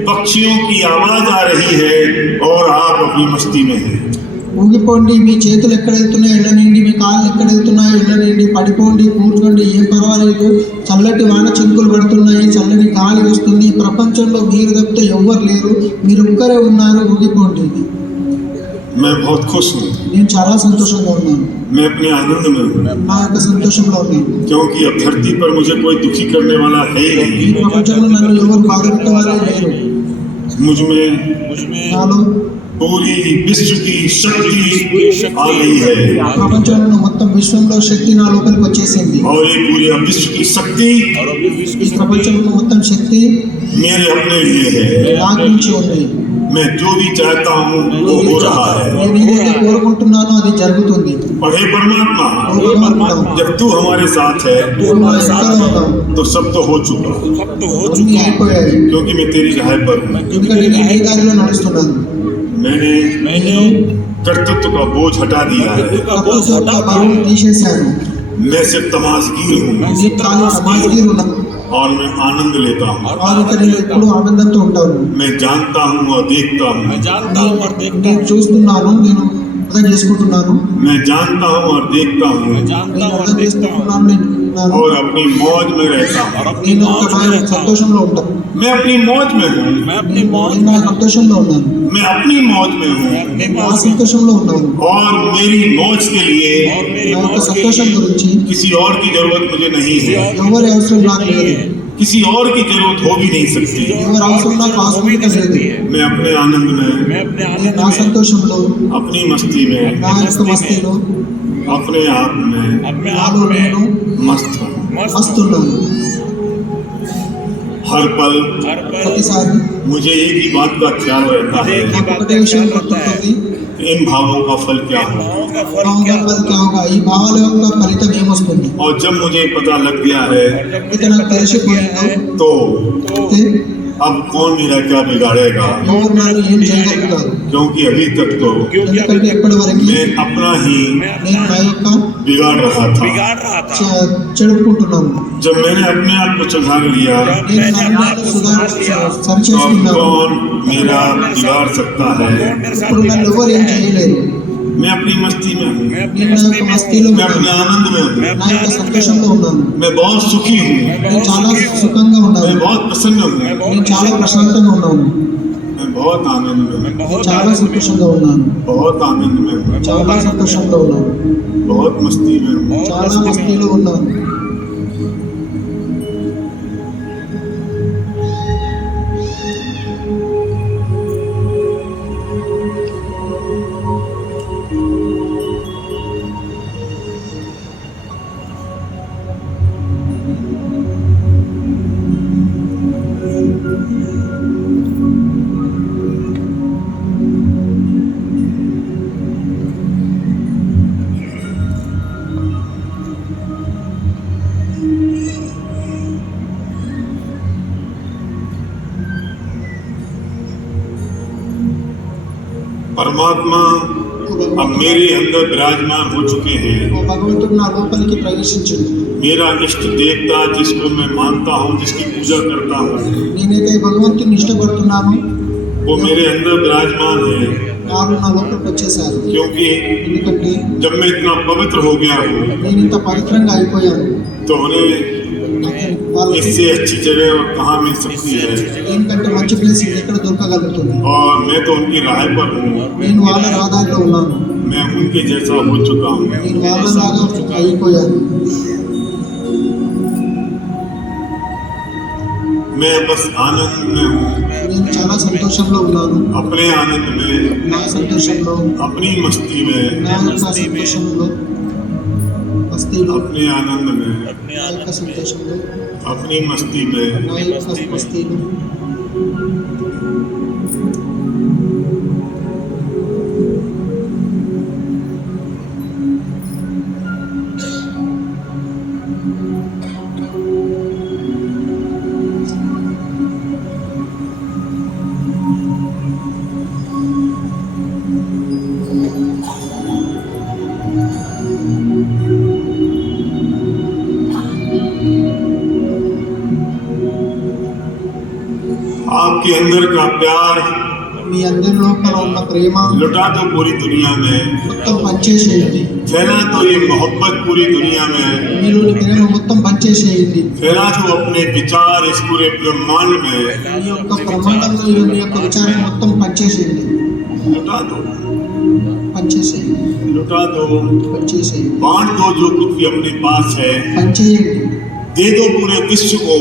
पक्षियों की आवाज आ रही है और आप अपनी मस्ती में हैं। ఊగిపోండి. మీ చేతులు ఎక్కడ వెళ్తున్నాయి వెళ్ళనండి, మీ కాళ్ళు ఎక్కడ వెళ్తున్నాయి వెళ్ళనండి, పడిపోండి, కూర్చోండి, ఏం పర్వాలేదు. చల్లటి వాన చినుకులు పడుతున్నాయి, చల్లని గాలి వస్తుంది. ఈ ప్రపంచంలో మీరు తప్పితే ఎవ్వరు లేరు, మీరు ఒక్కరే ఉన్నారు. ఊగిపోండి. मैं बहुत खुश हूँ, నేను చాలా సంతోషంగా ఉన్నాను, मैं अपने आनंद में हूँ, నా యొక్క సంతోషంలో ఉన్నాను. क्योंकि अब धरती पर मुझे कोई दुखी करने वाला है ही ఈ नहीं। ప్రపంచంలో నన్ను ఎవరు బాధపెట్టే వాళ్ళే లేరు. मुझ में నాలో पूरी विश्व की शक्ति आ गई है ప్రపంచంలో మొత్తం విశ్వంలో శక్తి నా లోపలికి వచ్చేసింది. और ये पूरी विश्व की शक्ति ఈ ప్రపంచంలో మొత్తం శక్తి मेरे अपने लिए है। నా గురించి ఉంది. मैं जो भी चाहता हूँ वो हो रहा है। నేను ఏదైతే కోరుకుంటున్నానో అది జరుగుతుంది. और हे परमात्मा, ఓ భగవంతుడా, जब तू हमारे साथ है నువ్వు నా వెనకాల ఉన్నావు. तो सब तो हो चुका, అన్నీ అయిపోయాయి. क्योंकि मैं तेरी राह पर हूँ। ఎందుకంటే నేను ఏ దారిలో నడుస్తున్నాను. मैंने कर्तृत्व का बोझ हटा दिया है। కర్తృత్వ భావం తీసేశాను. मैं सिर्फ तमाशगीर हूँ నేను చాలా సమాజగీరు ఉన్నాను. और मैं आनंद लेता हूँ। और ఇక్కడ నేను ఎప్పుడు ఆనందంతో ఉంటాను. मैं जानता हूँ और देखता हूँ। నేను చూస్తున్నాను, నేను అర్థం చేసుకుంటున్నాను, मैं जानता हूँ और देखता हूँ నేను అర్థం చేసుకుంటున్నాను, నేను వింటున్నాను. और अपनी मौज में रहता हूँ। నేను ఒక నా సంతోషంలో ఉంటాను. मैं अपनी मौज में हूँ। నేను నా సంతోషంలో ఉన్నాను, मैं अपनी मौज में हूँ నా సంతోషంలో ఉన్నాను. और मेरी मौज के लिए నా యొక్క సంతోషం గురించి किसी और की जरूरत मुझे नहीं है। ఎవరి అవసరం నాకు లేదు. किसी और की जरूरत हो भी नहीं सकती। ఎవరి అవసరం నాకు అవసరం లేదు. मैं अपने आनंद में, నేను నా సంతోషంలో, अपनी मस्ती में, నా యొక్క మస్తీలో, अपने आप में నాలో నేను मस्त हूँ। మస్తున్నాను. हर पल ప్రతిసారి मुझे एक ही बात का ख्याल रहता है, నాకు ఒకటే విషయం గుర్తుంటుంది, इन भावों का फल क्या हो। భావంగా ఫలితం क्या होगा, ఈ భావాల యొక్క ఫలితం ఏమొస్తుంది. और जब मुझे पता लग गया है ఇది నాకు తెలిసిపోయిందో तो అయితే अब कौन मेरा क्या बिगाड़ेगा, ఎవరు నన్ను ఏం చేయగలుగుతారు. क्योंकि अभी तक तो ఎందుకంటే ఇప్పటి వరకు मैं अपना ही నేను నా యొక్క बिगाड़ रहा था। చెడుకుంటున్నాను. जब मैंने अपने आप को सुधार लिया నేను నన్ను तो సరిచేసుకున్నాను. कौन मेरा बिगाड़ सकता है। ఇప్పుడు నన్ను ఎవరు ఏం చేయలేరు. मैं अपनी मस्ती में हूँ, నేను నా యొక్క మస్తీలో मैं अपने ఉన్నాను, आनंद में हूँ, నా యొక్క సంతోషంలో ఉన్నాను, मैं बहुत सुखी हूँ, నేను చాలా సుఖంగా मैं ఉన్నాను, बहुत प्रसन्न हूँ, నేను చాలా ప్రశాంతంగా ఉన్నాను, मैं बहुत आनंद में हूँ, నేను చాలా సంతోషంగా ఉన్నాను, बहुत आनंद में हूँ, చాలా సంతోషంలో ఉన్నాను, बहुत मस्ती में हूँ। చాలా మస్తీలో ఉన్నాను. परमात्मा अब मेरे अंदर विराजमान हो चुके हैं। భగవంతుడు నా లోపలికి ప్రవేశించింది. मेरा इष्ट देवता जिसको मैं मानता हूँ, जिसकी पूजा करता हूँ, నేనైతే భగవంతుని ఇష్టపడుతున్నాను, वो मेरे अंदर विराजमान है। వారు నా లోపలికి వచ్చేసారు. क्योंकि ఎందుకంటే जब मैं इतना पवित्र हो गया हूँ నేను ఇంత పవిత్రంగా అయిపోయాను. तो उन्हें వాళ్ళకి इससे अच्छी जगह और कहाँ मिल सकती है। దీనికంటే మంచి ప్లేస్ ఎక్కడ దొరకగలుగుతుంది. और मैं तो उनकी राह पर हूँ, నేను వాళ్ళ ఆధారంలో ఉన్నాను, मैं उनके जैसा हो चुका हूँ। నేను వాళ్ళలాగా అయిపోయాను. मैं बस आनंद में हूँ, నేను చాలా సంతోషంలో ఉన్నాను, अपने आनंद में, నా సంతోషంలో, अपनी मस्ती में, నా యొక్క సంతోషంలో, మస్తీలో, अपने आनंद में, నా యొక్క సంతోషంలో, अपनी मस्ती में, నా యొక్క మస్తీలో. आपके अंदर का प्यार మీ అందరి లోపల ఉన్న ప్రేమ लुटा दो पूरी दुनिया में, మొత్తం పంచేసేయండి. फैला दो ये मोहब्बत पूरी दुनिया में, మీలోని ప్రేమ మొత్తం పంచేసేయండి. फैला दो अपने विचार इस पूरे ब्रह्मांड में, మీ యొక్క ప్రమాణంలో మీ యొక్క విచారం మొత్తం పంచేసేయండి. लुटा दो, పంచేసేయండి, लुटा दो, పంచేసేయండి, बांट दो जो कुछ भी अपने पास है, పంచేయండి, दे दो पूरे विश्व को।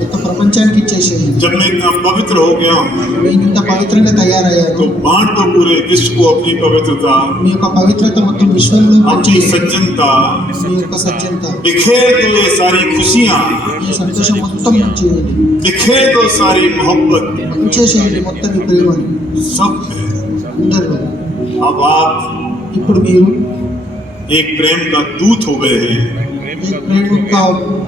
మొత్తం ప్రపంచానికి ఇచ్చేసేయండి. जब मैं इतना पवित्र हो गया हूँ నేను ఇంత పవిత్రంగా तो తయారయ్యాను. बांट दो पूरे विश्व को अपनी पवित्रता, మీ యొక్క పవిత్రత మొత్తం విశ్వంలో अपनी పంచేయండి. सज्जनता, మీ యొక్క సత్యంత, बिखेर दो ये सारी खुशियाँ, మీ సంతోషం మొత్తం పంచేయండి, बिखेर दो सारी मोहब्बत పంచేసేయండి మొత్తం మీ ప్రేమని सब में। అందరిలో. अब आप ఇప్పుడు మీరు एक प्रेम का दूत हो गए हैं, ఈ ప్రేమ యొక్క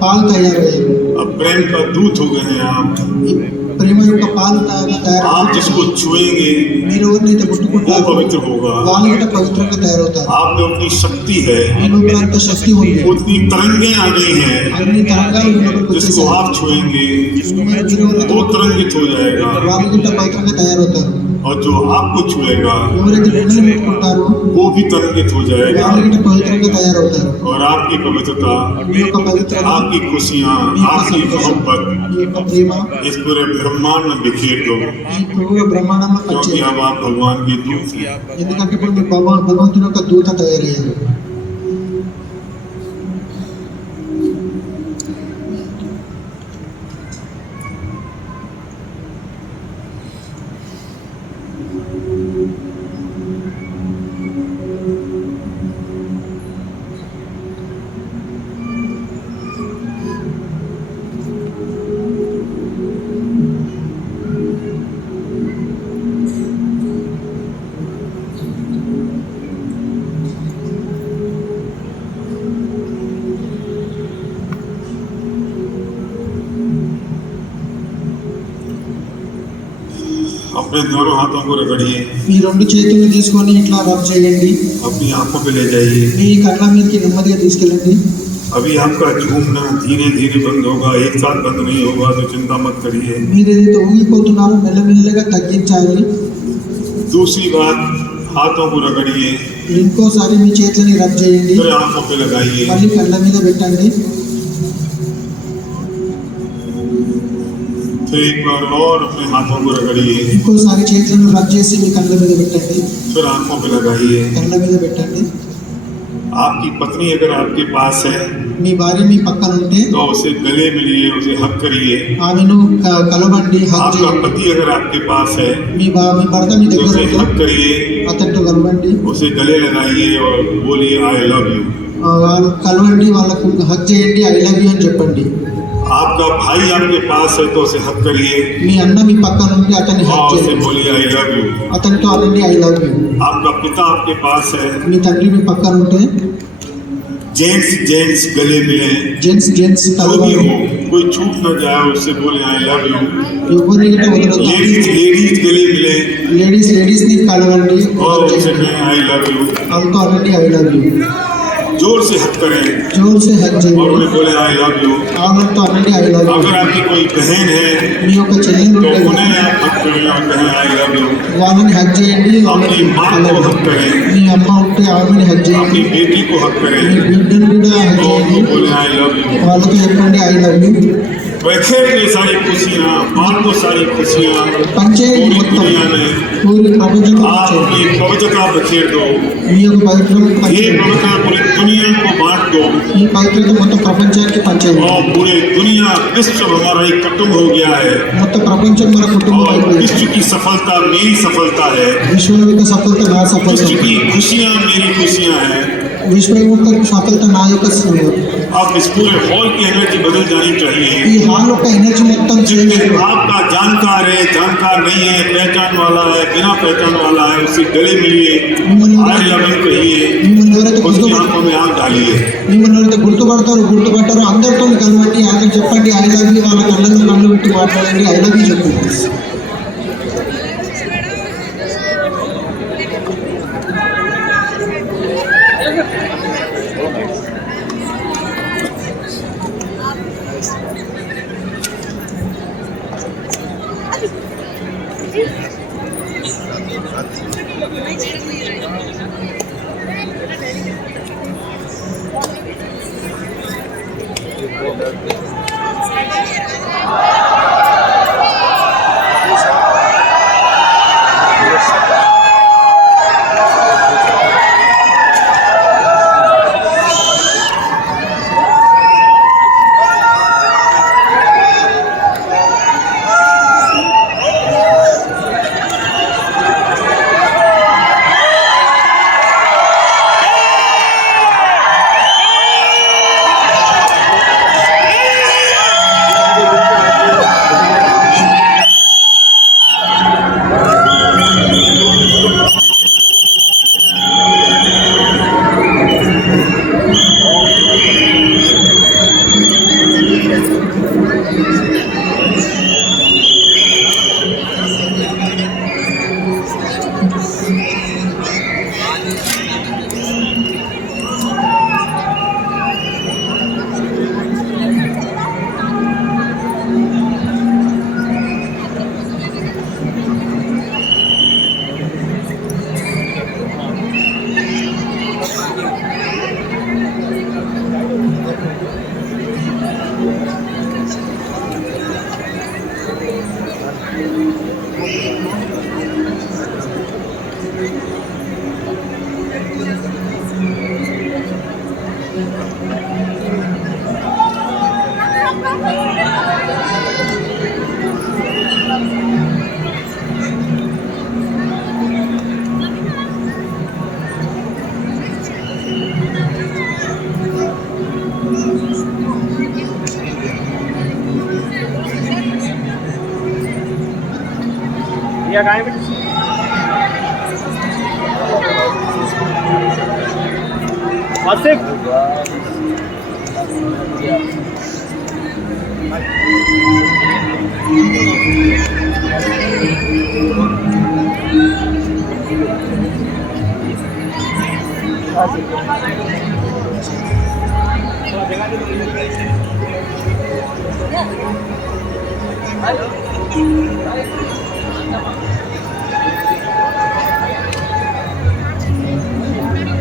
పాలు తయారయ్యారు. अब प्रेम का दूत हो गए हैं आप। ఈ ప్రేమ యొక్క పాలు తయారవుతారు. आप जिसको छुएंगे మీరు ఎవరినైతే वो ముట్టుకుంటారో पवित्र होगा। వాళ్ళు కూడా పవిత్రంగా తయారవుతారు. आप में उतनी शक्ति है, మీ లోపల అంత శక్తి ఉంది, उतनी तरंगें आ गई हैं, అన్ని తరంగాలు మీ లోపలికి जिसको వచ్చేసాయి. आप छुएंगे మీరు ఎవరినైతే वो तरंगित हो जाएगा, వాళ్ళు కూడా పవిత్రంగా తయారవుతారు. और जो आपको छुएगा ఎవరైతే మిమ్మల్ని ముట్టుకుంటారో वो भी तरंगित हो जाएगा। వాళ్ళు కూడా పవిత్రంగా తయారవుతారు. और आपकी पवित्रता, మీ యొక్క పవిత్రత, आपकी खुशियाँ, మీ యొక్క आपकी సంతోషం, मोहब्बत మీ యొక్క ప్రేమ इस पूरे ब्रह्मांड में बिखेर दो, ఈ ప్రభు బ్రహ్మాండంలో क्योंकि పనిచేయాలి. अब आप भगवान की दूत हैं। ఎందుకంటే ఇప్పుడు మీ భగవంతుని యొక్క దూత తయారయ్యారు. अपने दोनों हाथों को रगड़िए, మీ రెండు చేతులు తీసుకొని ఇట్లా రబ్ చేయండి. अपनी आंखों पे ले जाइए। మీ కళ్ళ మీదకి నెమ్మదిగా తీసుకెళ్ళండి. अभी आपका झूमना धीरे धीरे बंद होगा, एक साथ बंद नहीं होगा, तो चिंता मत करिए। మీరు ఏదైతే ఊగిపోతున్నారో మెల్లమెల్లగా తగ్గించాలి. दूसरी बात, हाथों को रगड़िए, ఇంకోసారి మీ చేతులని రబ్ చేయండి. फिर आंखों पे लगाइए। మళ్ళీ కళ్ళ మీద పెట్టండి. फिर एक बार और अपने हाथों को रगड़िए, ఇంకోసారి చేతులను రబ్ చేసి మీ కళ్ళ మీద పెట్టండి. फिर आंखों पे लगाइए। కళ్ళ మీద పెట్టండి. आपकी पत्नी अगर आपके पास है మీ భార్య మీ పక్కన ఉంటే तो उसे गले मिलिए, उसे हक करिए। ఆమెను కలవండి, హక్ आपका చేయండి. पति अगर आपके पास है మీ భర్త మీ तो దగ్గర उसे ఉంటే हक करिए, అతనితో కలవండి. उसे गले लगाइए और बोलिए आई लव यू। వాళ్ళు కలవండి, వాళ్ళకు హక్ చేయండి, ఐ లవ్ యూ అని చెప్పండి. आपका भाई आपके पास है तो उसे हक करिए మీ అన్న మీ పక్కన ఉంటే అతన్ని హక్ और उसे చేయండి, बोलिए आई लव यू। అతనితో అనండి ఐ లవ్ యూ. आपका पिता आपके पास है, మీ తండ్రి మీ పక్కన ఉంటే जेंट्स जेंट्स गले मिले, జెంట్స్ जो भी కలవండి. हो, कोई छूट न जाए, उससे बोले आई लव यू। ఎవరిని గిట్ట వదలొద్దు. लेडीज लेडीज गले मिले లేడీస్ ని కలవండి, और హక్ उसे చేయండి. कहें आई लव यू। వాళ్ళతో అనండి ఐ లవ్ యూ. जोर से हक करें జోర్ से హక్ और చేయండి. उन्हें बोले आई लव यू। వాళ్ళతో అనండి ఐ లవ్ యూ. अगर आपकी कोई बहन है మీ యొక్క చెల్లెలు तो ఉంటే उन्हें आप हक करें और कहें आई लव यू। వాళ్ళని హక్ చేయండి. अपनी माँ को हक करें, మీ అమ్మ ఉంటే ఆమెని హక్ చేయండి. अपनी बेटी को हक మీ करें బిడ్డను కూడా హక్ तो उनको చేయండి. बोले आई लव यू। వాళ్ళతో చెప్పండి ఐ లవ్ యూ. वैसे ये सारी खुशियाँ, बात तो सारी खुशियाँ పంచేయండి पूरी మొత్తం दुनिया में పూరి ప్రపంచంలో आप పంచేయండి. अपनी पवित्रता बखेर दो, మీ యొక్క పవిత్రత ये పంచేయండి. पवित्रता पूरी दुनिया को बांट दो ఈ పవిత్రత మొత్తం ప్రపంచానికి పంచేయండి. और पूरे दुनिया विश्व हमारा एक कुटुंब हो गया है మొత్తం ప్రపంచం మన కుటుంబం और అయిపోయింది. विश्व की सफलता मेरी सफलता है, విశ్వం యొక్క సఫలత నా సఫలత, विश्व की खुशियाँ मेरी खुशियाँ हैं। విశ్వం యొక్క సఫలత నా యొక్క సఫలత. अब इस पूरे हॉल की एनर्जी बदल जानी चाहिए। ఈ హాల్ యొక్క ఎనర్జీ మొత్తం చేంజ్ जिसमें అయిపోయింది. आपका जानकार है, जानकार नहीं है, पहचान वाला है, बिना पहचान वाला है, उससे गले मिलिए, आई लव यू कहिए, మిమ్మల్ని ఎవరైతే उसकी గుర్తుపడతారో आंखों में आंख डालिए। మిమ్మల్ని ఎవరైతే గుర్తుపడతారో అందరితో కలవండి, ఆయన చెప్పండి ఐ లవ్ యూ. వాళ్ళ కళ్ళలో కళ్ళు పెట్టి మాట్లాడండి, ఐ లవ్ యూ చెప్పండి.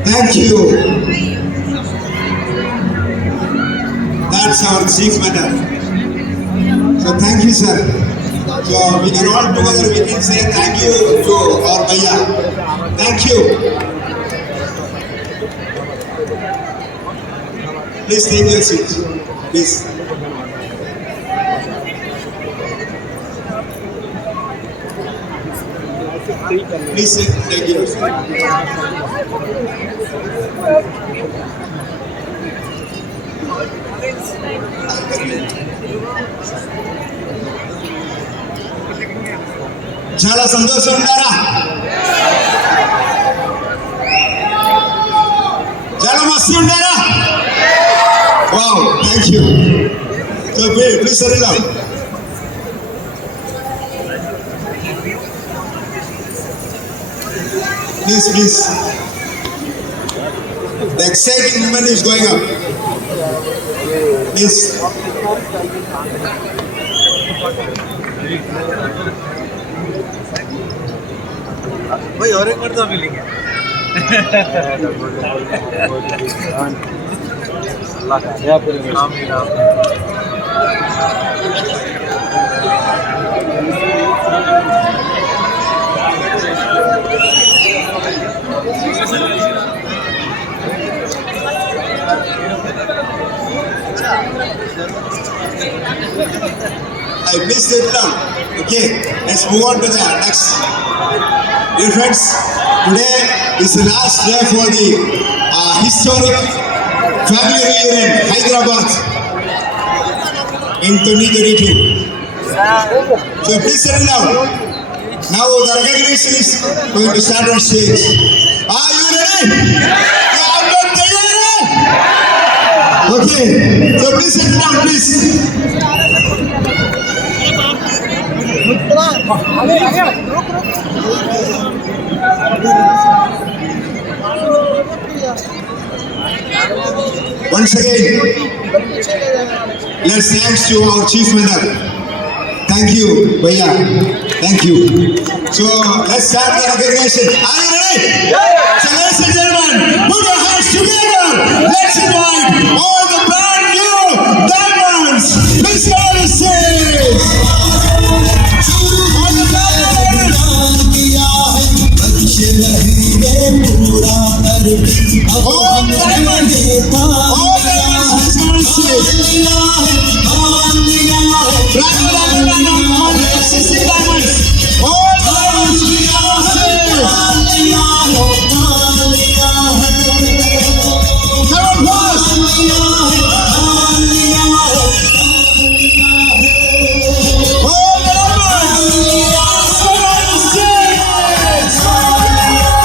Thank you. That's our chief madam. So thank you, sir. So we can all together we can say thank you to our Bhaiya. Thank you. Please take your seat. Please. Please take your seat. చాలా సంతోషం ఉన్నారా? చాలా మస్తు ఉన్నారా? Wow, thank you. So please settle down. Please. The exciting moment is going up. Please. भाई और एक मर्दा मिलेंगे अल्लाह का या फिर आमीन I missed it now. Okay, let's move on to the next. Dear friends, today is the last day for the historic family reunion in Hyderabad in 2022. So please settle down. Now the recognition is going to start on stage. Are you ready? Okay, so please settle down, please. Once again, let's thanks to our chief madam. Thank you, Bhaiya. Thank you. So let's start the recognition. Are you ready? So ladies and gentlemen, put your hands together. Let's invite all the brand new diamonds. Please go on the stage. All the diamonds. All the diamonds. All the diamonds. Please go on the stage.